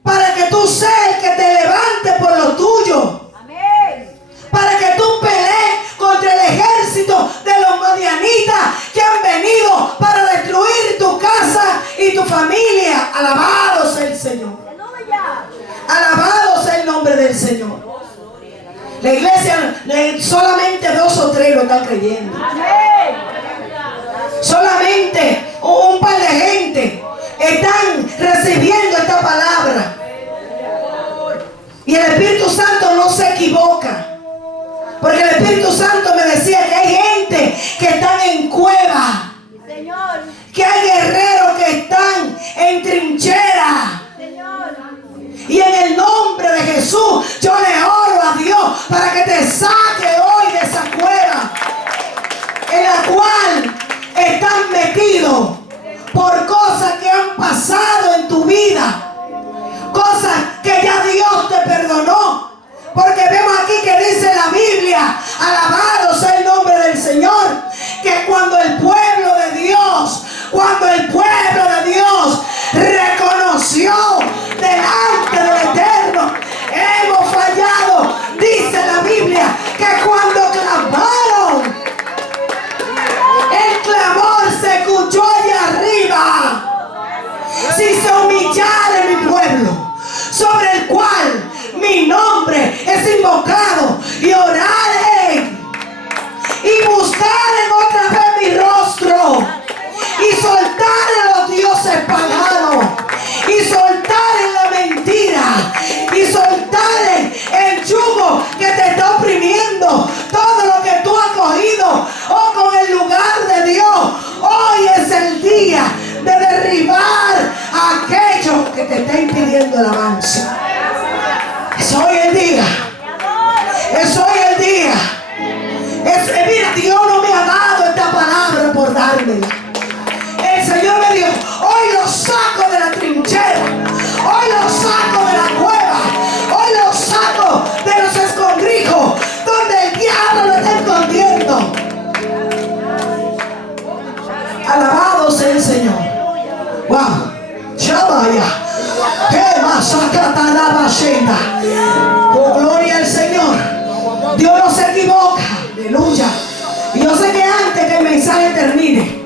para que tú seas el que te levantes por lo tuyo. Amén. Para que tú pelees contra el ejército de los madianitas que han venido para destruir tu casa y tu familia. Alabado sea el Señor. Aleluya. Alabado sea el nombre del Señor. La iglesia, solamente 2 o 3 lo están creyendo. Amén. Solamente un par de gente están recibiendo esta palabra. Y el Espíritu Santo no se equivoca. Porque el Espíritu Santo me decía que hay gente que están en cueva. Señor. Que hay guerreros que están en trinchera. Señor. Y en el nombre de Jesús yo le oro a Dios para que te saque hoy de esa cueva en la cual están metidos por cosas que han pasado en tu vida, cosas que ya Dios te perdonó. Porque vemos aquí que dice la Biblia, alabado sea el nombre del Señor, que cuando el pueblo de Dios reconoció delante del Eterno, hemos fallado. Dice la Biblia que cuando clamaron, el clamor se escuchó allá arriba. Si se humillare mi pueblo, sobre el cual mi nombre es invocado, y oraren y buscaren otra vez mi rostro, y soltaren los dioses paganos, y soltaren la mentira, y soltaren el yugo que te está oprimiendo, todo lo que tú has cogido con el lugar de Dios. Hoy es el día de derribar aquello que te está impidiendo el avance. Es hoy el día. Es hoy el día. Mira, Dios no me ha dado esta palabra por dármela. El Señor me dijo, hoy lo saco de la trinchera, hoy lo saco de la cueva, hoy lo saco de los escondrijos donde el diablo lo está escondiendo. Alabado sea el Señor. Wow. Shabaya. Oh, gloria al Señor. Dios no se equivoca. Aleluya. Y yo sé que antes que el mensaje termine,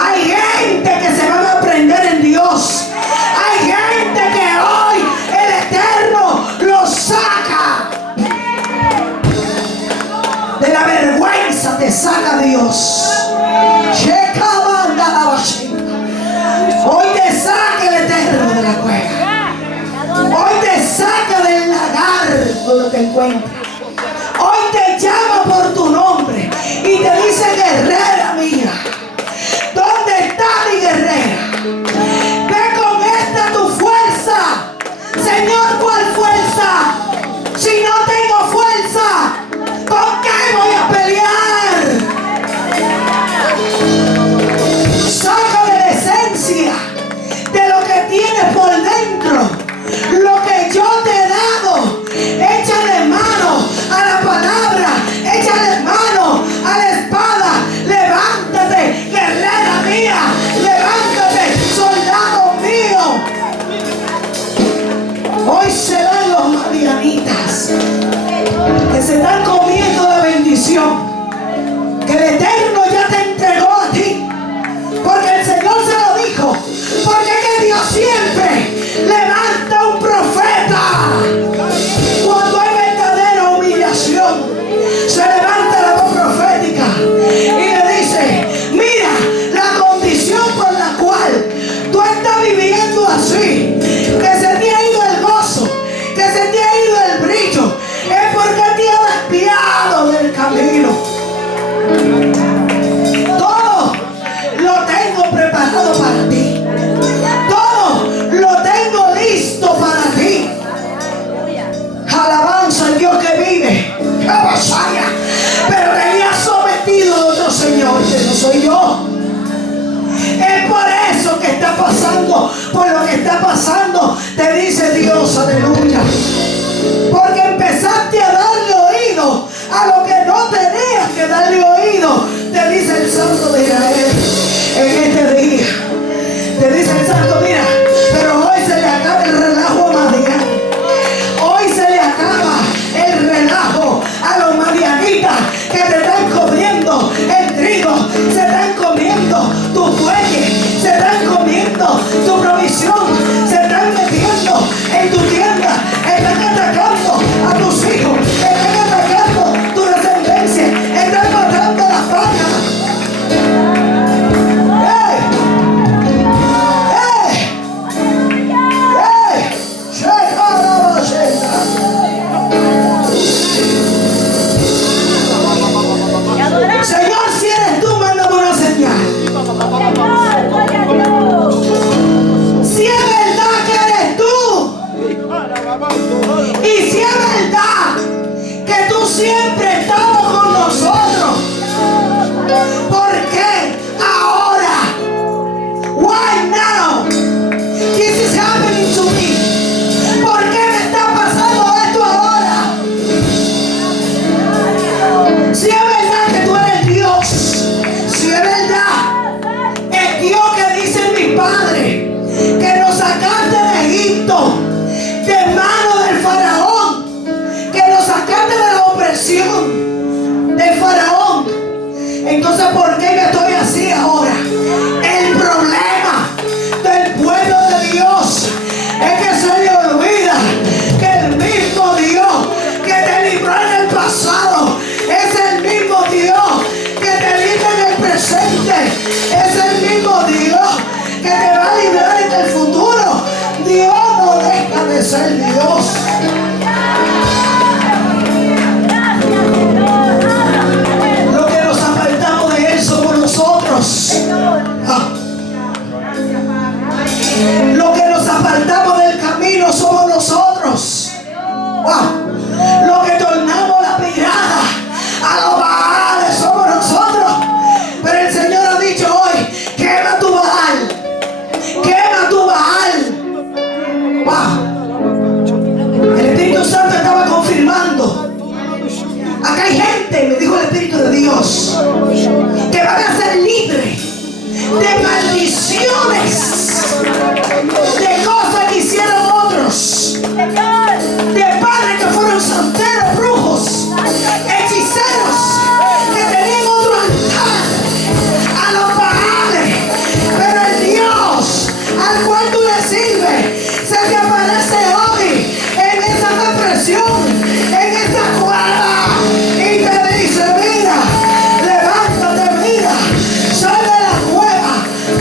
hay gente que se van a aprender en Dios. Hay gente que hoy el Eterno los saca. De la vergüenza te saca Dios. Hoy te saca el Eterno de la cueva. Hoy te saca del lagar donde te encuentras. Hoy te llama por tu nombre y te dice, guerrera mía, ¿dónde está mi guerrera? Ve con esta tu fuerza. Señor, ¿cuál fuerza? Si no tengo fuerza, ¿con qué voy a pelear? Saca de la esencia de lo que tienes por dentro. Lo que yo te he dado, échale mano a la palabra, échale mano a la espada. Levántate, guerrera mía, levántate, soldado mío. Hoy serán los madianitas que se están comiendo la bendición que el Eterno ya te entregó a ti, porque el Señor se lo dijo. Porque es que Dios siempre levanta un profeta cuando hay verdadera humillación. Se levanta la voz profética y le dice, mira la condición por la cual tú estás viviendo así, que se te ha ido el gozo, que se te ha ido el brillo, es porque te has desviado está pasando, te dice Dios, aleluya. Porque empezaste a darle oído a lo que no tenías que darle oído, te dice el Santo de Israel en este día. Te dice el Santo, mira, pero hoy se le acaba el relajo a Madián. Hoy se le acaba el relajo a los madianitas que te están comiendo el trigo, se están comiendo tu bueyes, se están comiendo tu provisión, se están metiendo en tu tienda, están atacando a tus hijos, están atacando tu descendencia, están matando a las vacas. Señor, si eres tú, mándame una señal. Si es verdad que eres tú, y si es verdad que tú siempre estabas con nosotros, ¿por qué ahora? Why now? This is happening to me. ¿Por qué me está pasando esto ahora? Si es verdad que tú eres Dios, si es verdad, el Dios que dicen mis padres, que nos sacaste de Egipto, de mano del faraón, que nos sacaste de la opresión del faraón. Entonces, ¿por qué yo estoy así ahora? El problema del pueblo de Dios es que se le olvida que el mismo Dios que te libró en el pasado es el mismo Dios que te libra en el presente, es el mismo Dios que te va a librar en el futuro. Dios no deja de ser Dios. Lo que nos apartamos de Él somos nosotros. Lo que nos apartamos del camino somos nosotros. Lo que tornamos la mirada a los Baales somos nosotros. Pero el Señor ha dicho hoy, quema tu Baal, quema tu Baal. El Espíritu Santo estaba confirmando. Acá hay gente, me dijo el Espíritu de Dios, que van a ser libres de maldiciones, de cosas que hicieron otros, de padres que fueron santeros, brujos, hechiceros, que tenían otro altar a los Baales. Pero el Dios al cual tú le sirves se te aparece hoy en esa depresión, en esa cueva, y te dice, mira, levántate, mira, sal de la cueva,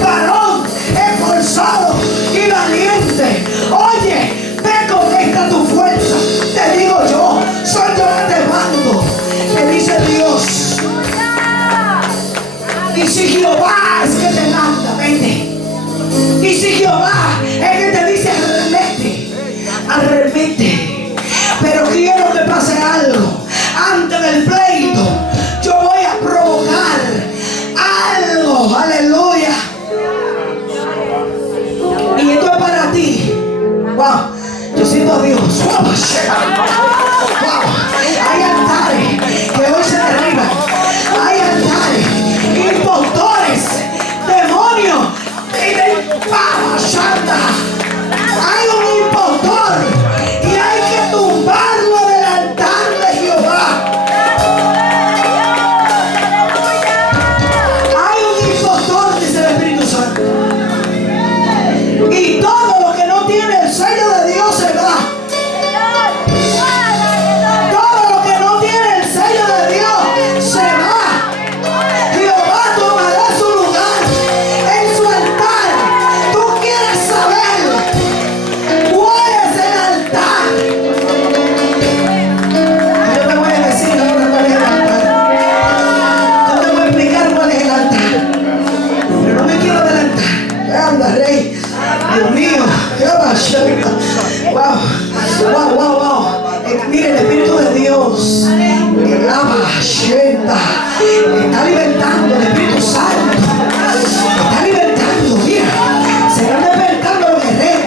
varón esforzado y valiente. Oye, ve con esta tu fuerza. Te digo yo, soy yo que te mando, te dice Dios. Y si Jehová es que te manda, vete. Y si Jehová es que te dice arremete, arremete. Pero quiero que pase algo antes del pleito. Yo voy a provocar algo, aleluya. Y esto es para ti. Wow, yo siento a Dios. Wow, hay altares que hoy se derriban. Hay altares, impostores, demonios. Hay un impostor y hay que tumbarlo del altar de Jehová. Hay un impostor, dice el Espíritu Santo. Y todo lo que no tiene el sello de Dios se va. Todo lo que no tiene el sello de Dios se va. Jehová tomará su lugar en su altar. Tú quieres saber cuál es el altar. Yo te voy a decir ahora cuál es el altar. Yo te voy a explicar cuál es el altar. Pero no me quiero adelantar. Anda, Rey. Dios mío. Wow. Wow, wow, wow. Mire, el Espíritu de Dios. El está libertando, el Espíritu Santo. Está libertando. Mira, se están despertando los guerreros.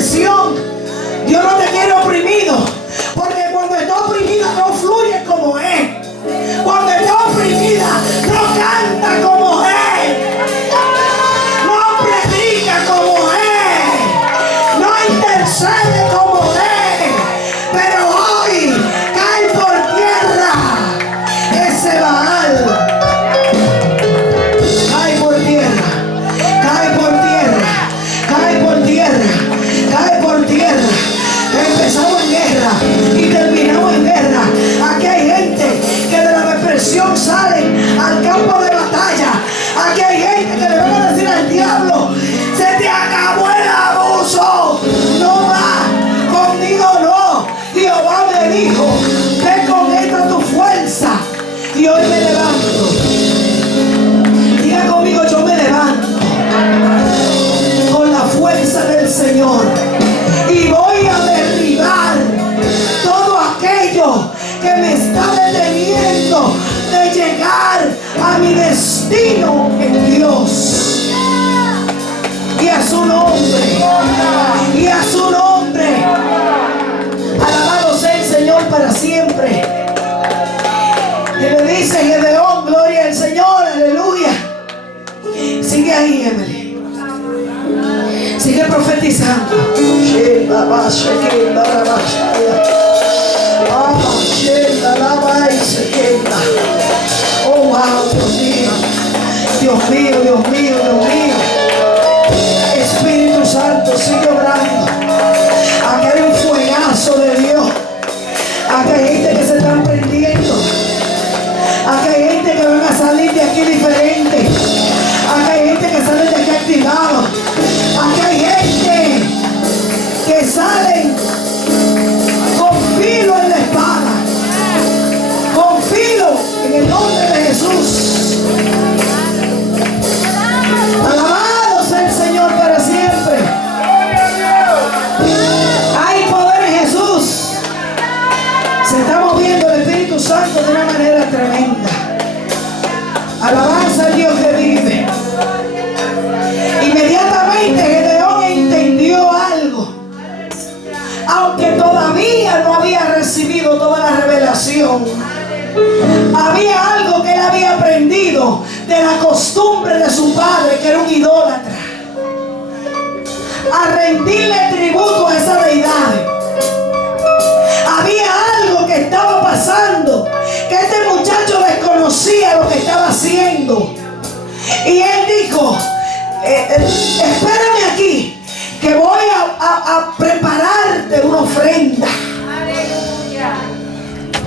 opresión. Dios no te quiere oprimido, porque cuando está oprimida no fluye como es. Cuando está oprimida no canta como es, no predica como es, no intercede como es. Pero hoy cae por tierra ese Baal. Cae por tierra, cae por tierra, cae por tierra, cae por tierra. Empezamos en guerra y terminamos en guerra. Aquí hay gente que de la depresión salen al campo de batalla. Aquí hay gente que le van a decir al diablo: se te acabó el abuso, no va, conmigo no. Jehová me dijo: ve con esta tu fuerza. Y hoy me levanto. Diga conmigo: yo me levanto con la fuerza del Señor y voy a derribar todo aquello que me está deteniendo de llegar a mi destino en Dios. Y a su nombre, y a su nombre. Alabado sea el Señor para siempre. Y le dice Gedeón: gloria al Señor, aleluya. Sigue ahí, Emily. Sigue profetizando. Oh, wow, Dios mío. Dios mío, Dios mío, Dios mío. Espíritu Santo, sigue obrando. Aquí hay un fuegazo de Dios. Aquí hay gente que se están prendiendo. Aquí hay gente que van a salir de aquí diferente. Aquí hay gente que sale de aquí activado. Aquí hay gente que salen con filo en la espada, con filo en el nombre de Jesús. Alabado sea el Señor para siempre. Hay poder en Jesús. Se está moviendo el Espíritu Santo de una manera tremenda. Alabanza al Dios que vive. Inmediatamente Gedeón entendió algo. Aunque todavía no había recibido toda la revelación, había algo que él había aprendido de la costumbre de su padre, que era un idólatra, a rendirle tributo a esa deidad. Había algo que estaba pasando, que este muchacho desconocía lo que estaba haciendo. Y él dijo: espérame aquí, que voy a prepararte una ofrenda.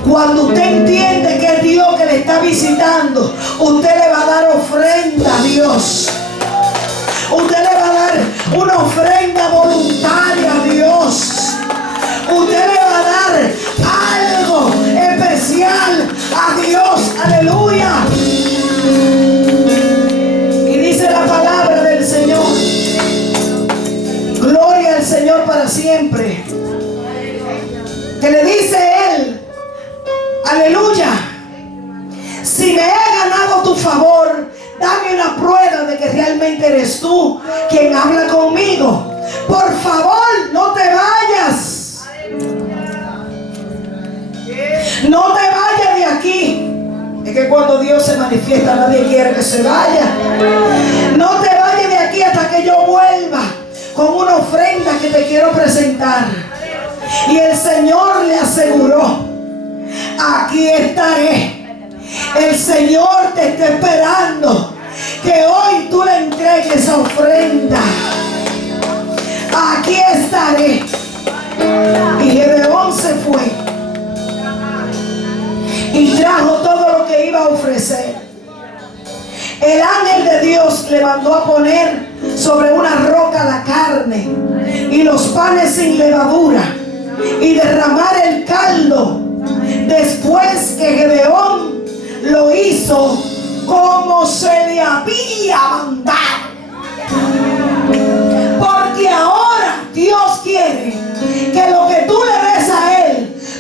Cuando usted entiende que es Dios que le está visitando, usted le va a dar ofrenda a Dios. Usted le va a dar una ofrenda voluntaria a Dios. Usted le va a dar algo especial a Dios. Aleluya. Y dice la palabra del Señor. Gloria al Señor para siempre. Que le dice él: aleluya, si me he ganado tu favor, dame una prueba de que realmente eres tú quien habla conmigo. Por favor, no te vayas. No te vayas de aquí. Es que cuando Dios se manifiesta, nadie quiere que se vaya. No te vayas de aquí hasta que yo vuelva con una ofrenda que te quiero presentar. Y el Señor le aseguró: aquí estaré. El Señor te está esperando que hoy tú le entregues esa ofrenda. Aquí estaré. Y Gedeón se fue y trajo todo lo que iba a ofrecer. El ángel de Dios le mandó a poner sobre una roca la carne y los panes sin levadura y derramar el caldo, después que Gedeón lo hizo como se le había mandado. Porque ahora Dios quiere que lo que tú le des a Él,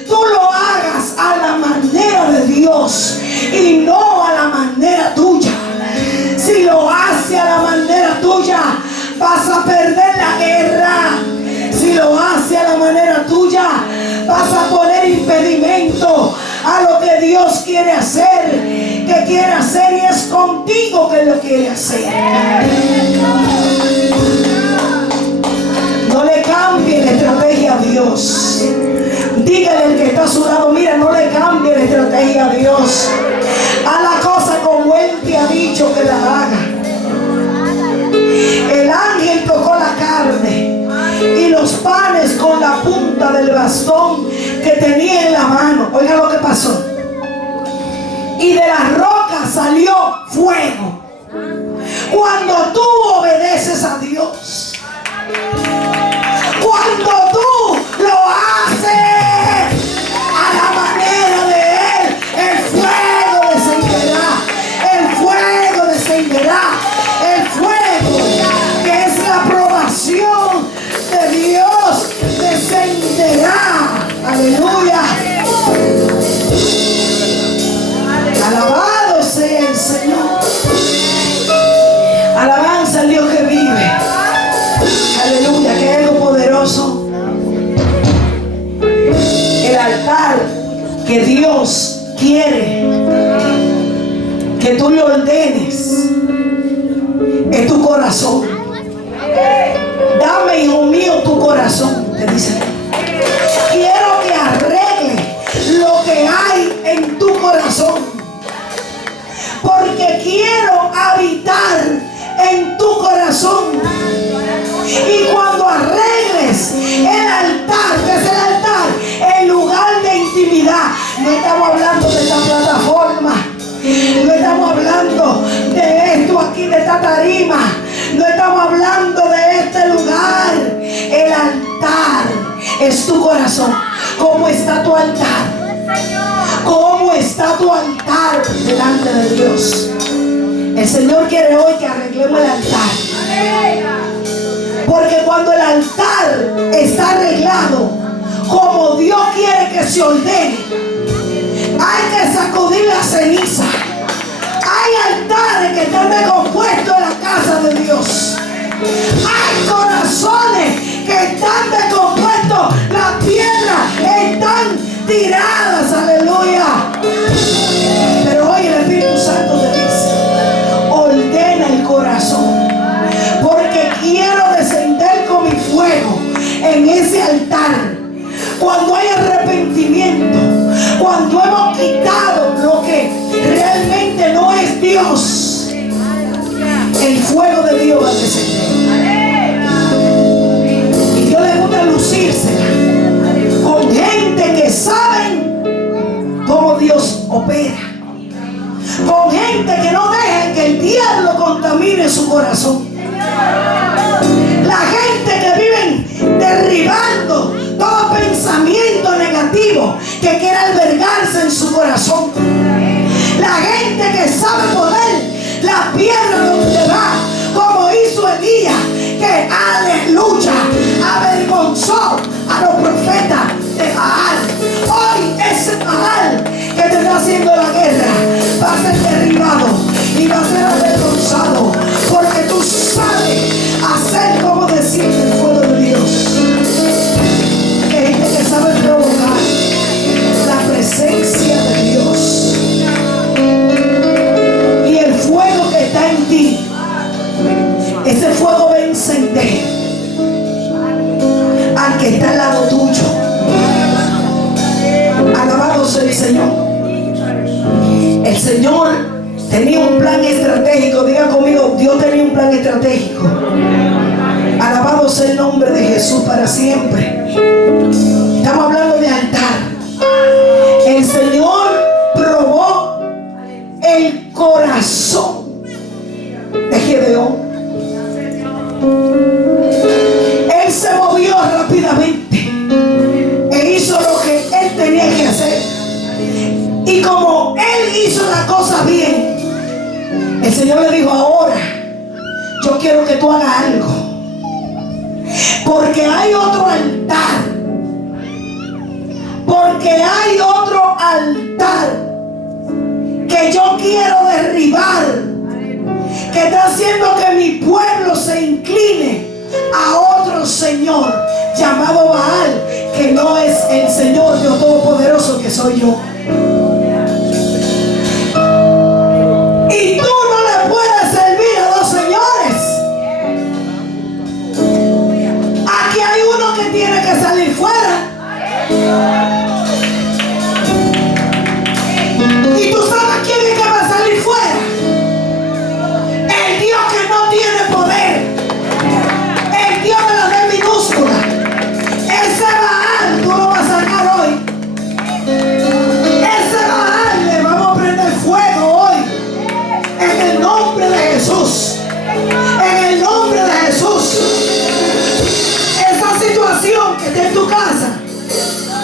tú lo hagas a la manera de Dios y no a la manera tuya. Si lo haces a la manera tuya, vas a perder la guerra. Si si lo hace a la manera tuya, vas a poner impedimento a lo que Dios quiere hacer, que quiere hacer, y es contigo que lo quiere hacer. No le cambie la estrategia a Dios. Dígale al que está a su lado, mira, no le cambie la estrategia a Dios. Haz la cosa como Él te ha dicho que la haga. El ángel tocó la carne y los panes con la punta del bastón que tenía en la mano. Oiga lo que pasó. Y de la roca salió fuego. Cuando tú obedeces a Dios, cuando tú lo haces a la manera de Él, el fuego descenderá. El fuego descenderá. El fuego, que es la aprobación de Dios, descenderá. Aleluya. Alabado sea el Señor. Alabanza al Dios que vive. Aleluya, que es algo poderoso. El altar que Dios quiere que tú le ordenes es tu corazón. Dame, hijo mío, tu corazón, te dice. Quiero que arregle lo que hay en tu corazón, porque quiero habitar en tu corazón. Y cuando arregles el altar, que es el altar, el lugar de intimidad, no estamos hablando de esta plataforma, no estamos hablando de esto aquí, de esta tarima, no estamos hablando de este lugar. El altar es tu corazón. ¿Cómo está tu altar? ¿Cómo está tu altar delante de Dios? El Señor quiere hoy que arreglemos el altar. Porque cuando el altar está arreglado como Dios quiere que se ordene, hay que sacudir la ceniza. Hay altares que están descompuestos en la casa de Dios. Hay corazones que están descompuestos. Las piedras están tiradas. Aleluya. Pero hoy el Espíritu Santo te dice: ordena el corazón, porque quiero descender con mi fuego en ese altar. Cuando hay arrepentimiento, cuando hemos quitado lo que realmente no es Dios, el fuego de Dios va a descender. Y Dios le gusta lucirse con gente que saben cómo Dios opera, con gente que no deja que el diablo contamine su corazón. La gente que viven derribando todo pensamiento negativo que quiera albergarse en su corazón. La gente que sabe poner la piedra donde va, como hizo Elías, que aleluya, avergonzó a los profetas de Baal. Hoy ese Baal que te está haciendo la guerra va a ser derribado y va a ser avergonzado, porque tú sabes hacer como desciende el fuego de Dios. Que gente que sabe provocar la presencia de Dios, y el fuego que está en ti, ese fuego va a encender al que está al lado tuyo. Alabado sea el Señor. El Señor tenía un plan estratégico. Diga conmigo: Dios tenía un plan estratégico. Alabado sea el nombre de Jesús para siempre. Estamos hablando de altar. El Señor probó el corazón de Gedeón. Él se movió rápidamente e hizo lo que él tenía que hacer. Y como él hizo la cosa bien, el Señor le dijo: ahora yo quiero que tú hagas algo, porque hay otro altar. Porque hay otro altar que yo quiero derribar, que está haciendo que mi pueblo se incline a otro Señor. llamado Baal, que no es el Señor Dios Todopoderoso, que soy yo. Y tú no le puedes servir a dos señores. Aquí hay uno que tiene que salir fuera. ¿Y tú sabes quién es que va a salir fuera? El Dios que no tiene poder. El Dios de la D minúscula. Ese Baal tú lo vas a sacar hoy. Ese Baal le vamos a prender fuego hoy. En el nombre de Jesús. En el nombre de Jesús. Esa situación que está en tu casa,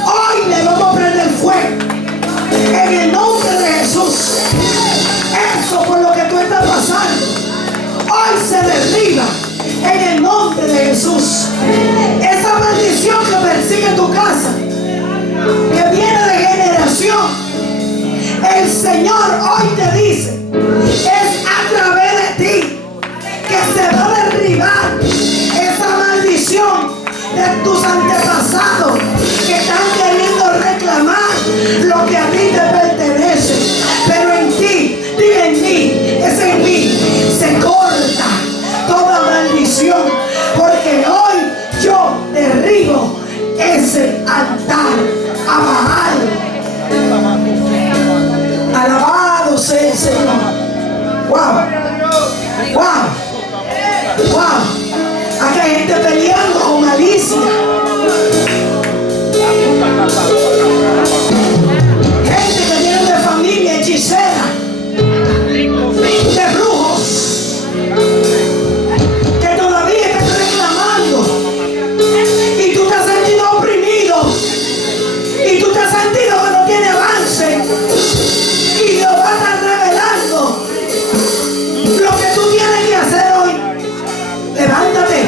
hoy le vamos a prender fuego. En el nombre de Jesús. Eso por lo que tú estás pasando, hoy se derriba. En el nombre de Jesús. Esa maldición que persigue tu casa, que viene de generación, el Señor hoy te dice, es a través de ti que se va a derribar esa maldición de tus antepasados que están queriendo reclamar lo que a ti te pertenece. Pero en ti, diga en mí, es en mí, se corta toda maldición, porque hoy yo derribo ese altar a Baal. Alabado sea el Señor. Wow, wow, wow. Aquí hay gente peleando con malicia. Gente que viene de familia hechicera, de brujos, que todavía están reclamando. Y tú te has sentido oprimido. Y tú te has sentido que no tiene avance. Y Dios va a estar revelando lo que tú tienes que hacer hoy. Levántate.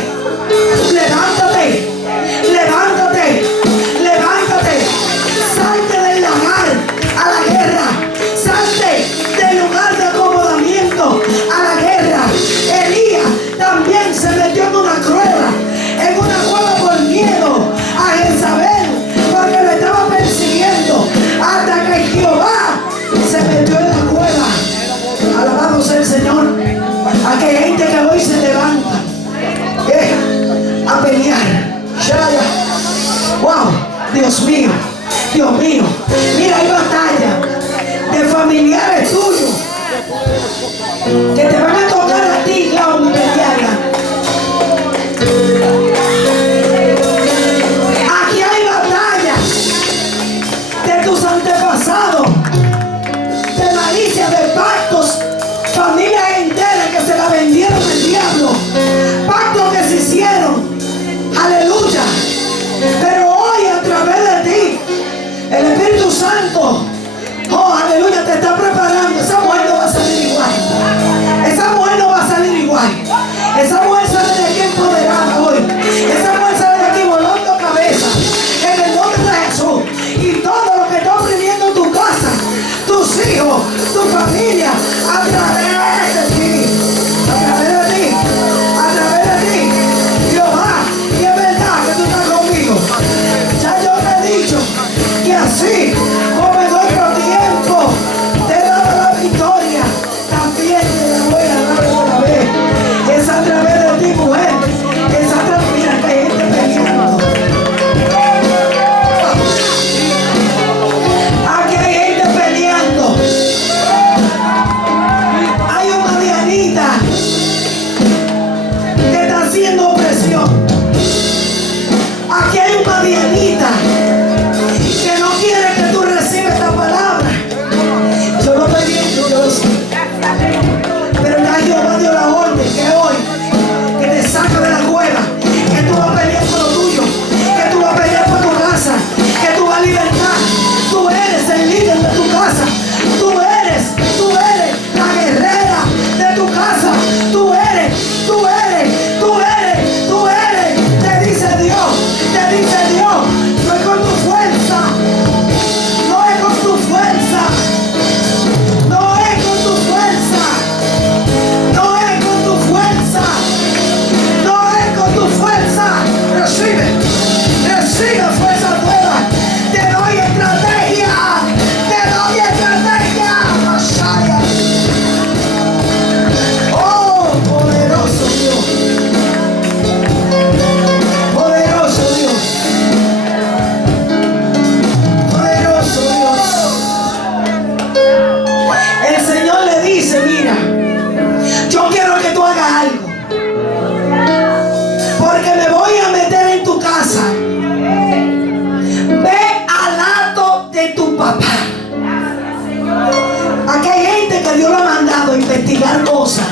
investigar cosas.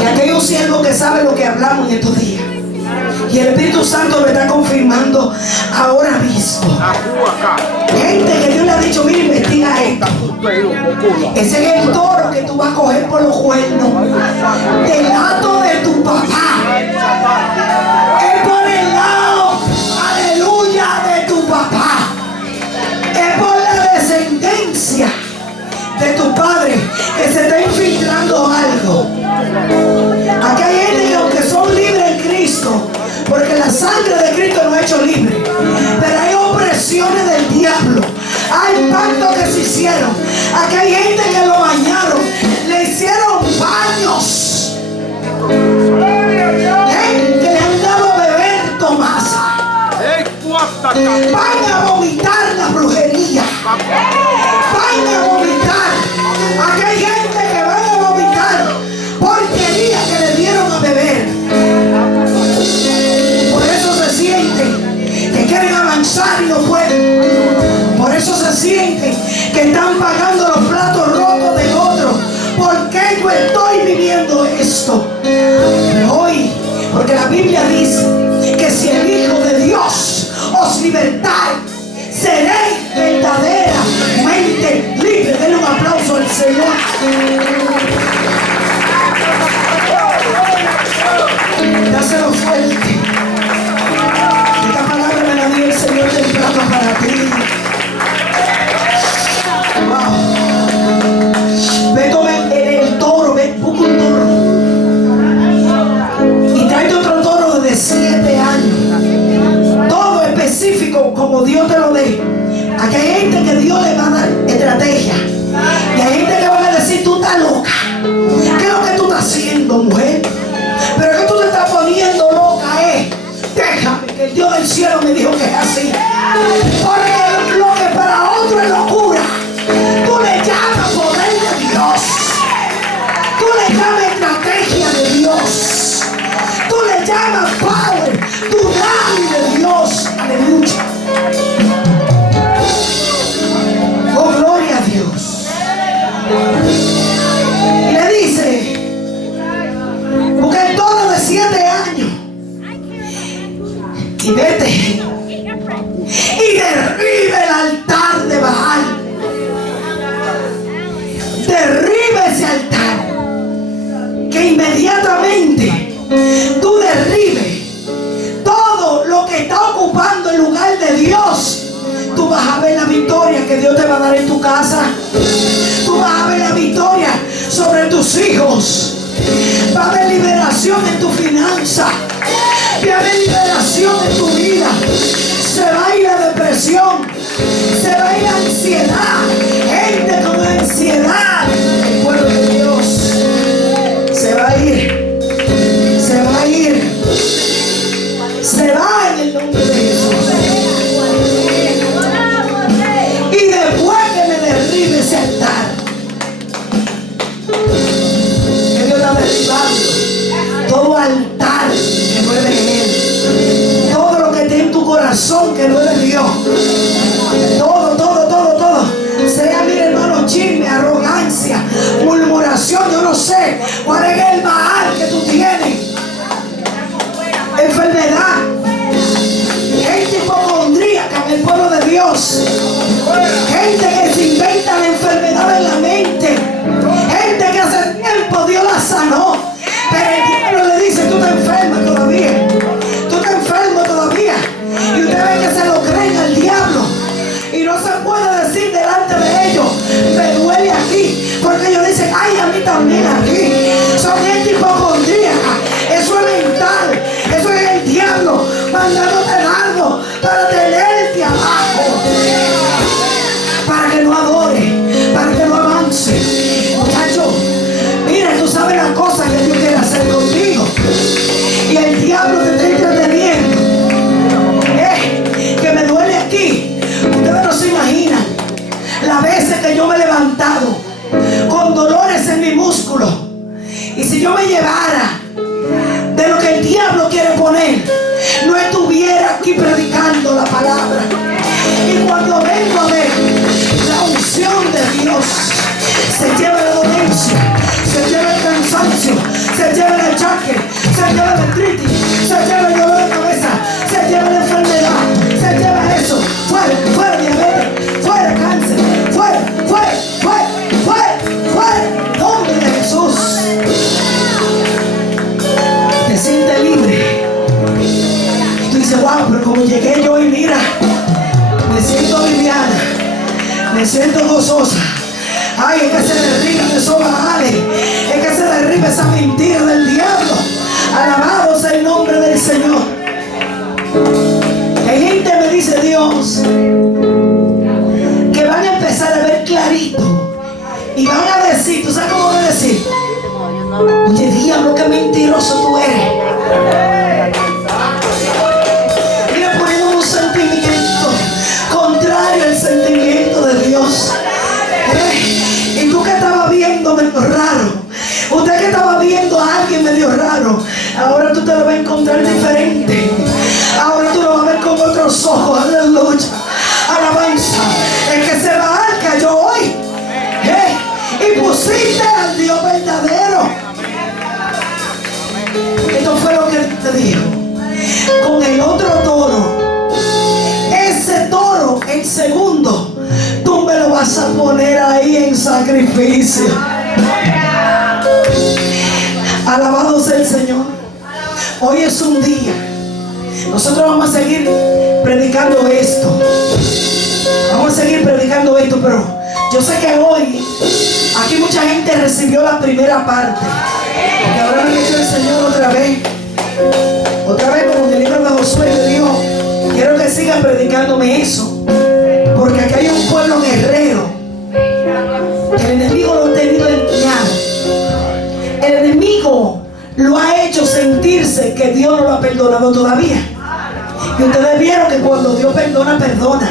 Y aquí hay un siervo que sabe lo que hablamos en estos días. Y el Espíritu Santo me está confirmando ahora mismo. Gente que Dios le ha dicho, mira, investiga esto. Ese es el toro que tú vas a coger por los cuernos. Del lado de tu papá. Es por el lado, aleluya, de tu papá. Es por la descendencia de tu padre que se está infiltrando algo. Aquí hay gente que aunque son libres en Cristo, porque la sangre de Cristo nos ha hecho libres, pero hay opresiones del diablo, hay pactos que se hicieron. Aquí hay gente que lo bañaron, le hicieron baños, que le han dado a beber tomasa. Van a vomitar la brujería, van a vomitar. Aquí hay gente que van a vomitar porquería que le dieron a beber. Por eso se sienten que quieren avanzar y no pueden. Por eso se sienten que están pagando los platos rotos de otros. ¿Por qué yo estoy viviendo esto? Pero hoy, porque la Biblia dice que si el Hijo de Dios os libertare, seréis verdaderamente libres. Denle un aplauso al Señor. Dáselo fuerte. Esta palabra me la dio el Señor temprano para ti. Wow. Ve, tome el toro, ve, busca un toro. Y tráete otro toro de 7 años. Todo específico como Dios te lo dé. Aquí hay gente que Dios le va a dar estrategia. Y hay gente que va a decir, tú estás loca. ¿Qué es lo que tú estás haciendo, mujer? Pero que tú te estás poniendo loca, déjame, que el Dios del cielo me dijo que es así. Porque lo que para otro es locura, tú le llamas poder de Dios. Tú le llamas estrategia de Dios. Tú le llamas power, tsunami de Dios. Aleluya. Oh, gloria a Dios. Y le dice, busca el toro de 7 años y vete y derribe el altar de Baal. Derribe ese altar, que inmediatamente tú derribes todo lo que está ocupando el lugar de Dios. Tú vas a ver la victoria que Dios te va a dar en tu casa. Tú vas a ver la victoria sobre tus hijos. Va a haber liberación en tu finanza. Va a haber liberación en tu vida. Se va a ir la depresión. Se va a ir la ansiedad. Gente con ansiedad. El pueblo de Dios se va a ir. Se va a ir. Se va en el nombre de Jesús. Y después que me derribe ese altar, que Dios está derribando todo altar que no es de Él, todo lo que tiene en tu corazón que no es de Dios, todo, sea, mire hermano, chisme, arrogancia, murmuración, yo no sé cuál es el Baal que tú tienes, enfermedad, gente hipocondríaca en el pueblo de Dios, gente que se inventa la enfermedad en la mente, gente que hace tiempo Dios la sanó, pero el diablo le dice, tú te enfermas todavía, tú te enfermo todavía, y usted ve que se lo creen al diablo, y no se puede decir delante de ellos, me duele aquí, porque ellos dicen, ay, a mí también aquí, son gente hipocondríaca, eso es mental, eso es el diablo mandándote dardo para tenerte abajo, para que no adore, para que no avance. Muchacho, mira, tú sabes las cosas que Dios quiere hacer contigo, y el diablo te está entreteniendo. Que me duele aquí. Ustedes no se imaginan las veces que yo me he levantado con dolores en mi músculo, y si yo me llevara de lo que el diablo quiere poner, no estuviera aquí predicando la palabra. Y cuando vengo a ver la unción de Dios, se lleva la se lleva el achaque, se lleva la artritis, se lleva el dolor de cabeza, se lleva la enfermedad, se lleva eso. Fuera, fuera diabetes, fuera cáncer, fuera, fuera, fuera, fuera, fuera. En nombre de Jesús. Te sientes libre. Y tú dices, wow, pero como llegué yo y mira, me siento liviana, me siento gozosa. Ay, es que se derriban esos bajales, es que se derriba esa mentira del diablo. Alabado sea el nombre del Señor. Hay gente, me dice Dios, que van a empezar a ver clarito y van a decir, ¿tú sabes cómo van a decir? Oye, diablo, qué mentiroso tú eres. Mira, poniendo un sentimiento contrario al sentimiento de Dios. Y tú que estabas viendo medio raro, usted que estaba viendo a alguien medio raro, ahora tú te lo vas a encontrar diferente. Ahora tú lo vas a ver con otros ojos. Aleluya, alabanza. El que se va cayó hoy, y pusiste al Dios verdadero. Esto fue lo que te dijo. Con el otro toro, ese toro, el segundo, tú me lo vas a poner ahí en sacrificio. Alabado sea el Señor. Hoy es un día. Nosotros vamos a seguir predicando esto. Vamos a seguir predicando esto, pero yo sé que hoy aquí mucha gente recibió la primera parte. Porque ahora me dijo el Señor otra vez como en el libro de Josué me dijo, quiero que sigan predicándome eso. Porque aquí hay un pueblo guerrero. El enemigo lo ha tenido empeñado. El enemigo lo ha hecho sentirse que Dios no lo ha perdonado todavía. Y ustedes vieron que cuando Dios perdona, perdona.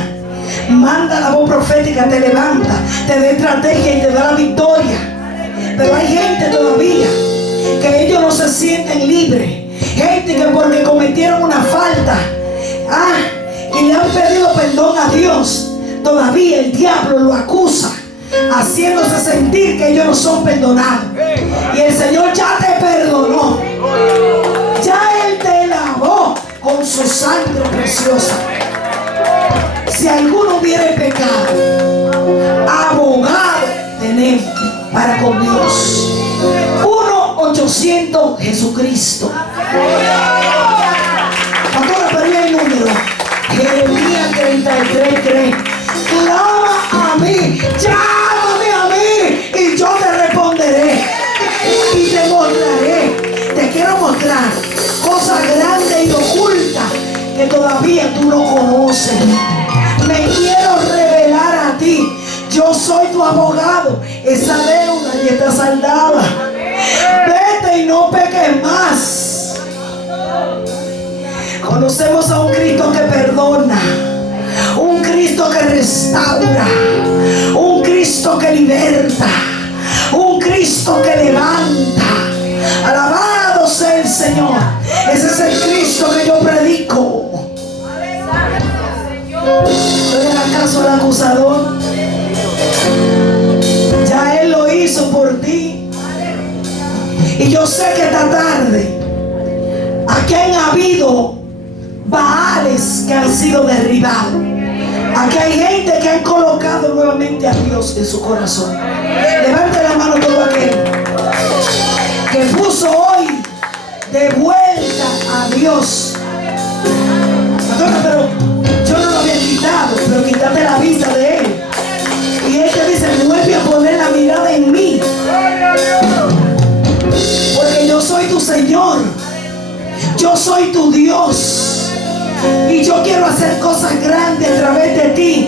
Manda la voz profética, te levanta, te da estrategia y te da la victoria. Pero hay gente todavía que ellos no se sienten libres. Gente que porque cometieron una falta y le han pedido perdón a Dios, todavía el diablo lo acusa, haciéndose sentir que ellos no son perdonados. Y el Señor ya te perdonó, ya Él te lavó con su sangre preciosa. Si alguno hubiera pecado, abogado tenemos para con Dios. 1-800 Jesucristo. Pastora, pero hay el número. Jeremías 33:3. Clama a mí, llámame a mí y yo te responderé y te mostraré. Te quiero mostrar cosas grandes y ocultas que todavía tú no conoces. Me quiero revelar a ti. Yo soy tu abogado. Esa deuda ya está saldada. Vete y no peques más. Conocemos a un Cristo que perdona, un Cristo que restaura, un Cristo que liberta, un Cristo que levanta. Alabado sea el Señor. Ese es el Cristo que yo predico. ¿No le hagas caso al acusador? Ya Él lo hizo por ti. Y yo sé que esta tarde aquí han habido baales que han sido derribados. Aquí hay gente que han colocado nuevamente a Dios en su corazón. Levante la mano todo aquel que puso hoy de vuelta a Dios. Pero yo no lo había quitado, pero quitaste la vista de Él. Y Él te dice, vuelve a poner la mirada en mí. Porque yo soy tu Señor. Yo soy tu Dios. Y yo quiero hacer cosas grandes a través de ti.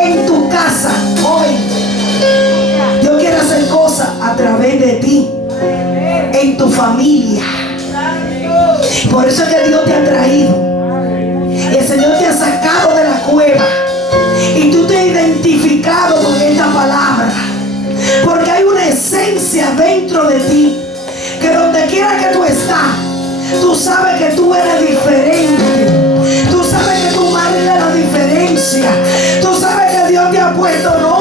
En tu casa hoy. Yo quiero hacer cosas a través de ti. En tu familia. Por eso es que Dios te ha traído. El Señor te ha sacado de la cueva. Y tú te has identificado con esta palabra. Porque hay una esencia dentro de ti. Que donde quiera que tú estás, tú sabes que tú eres diferente. Tú sabes que tú marcas la diferencia. Tú sabes que Dios te ha puesto nombre.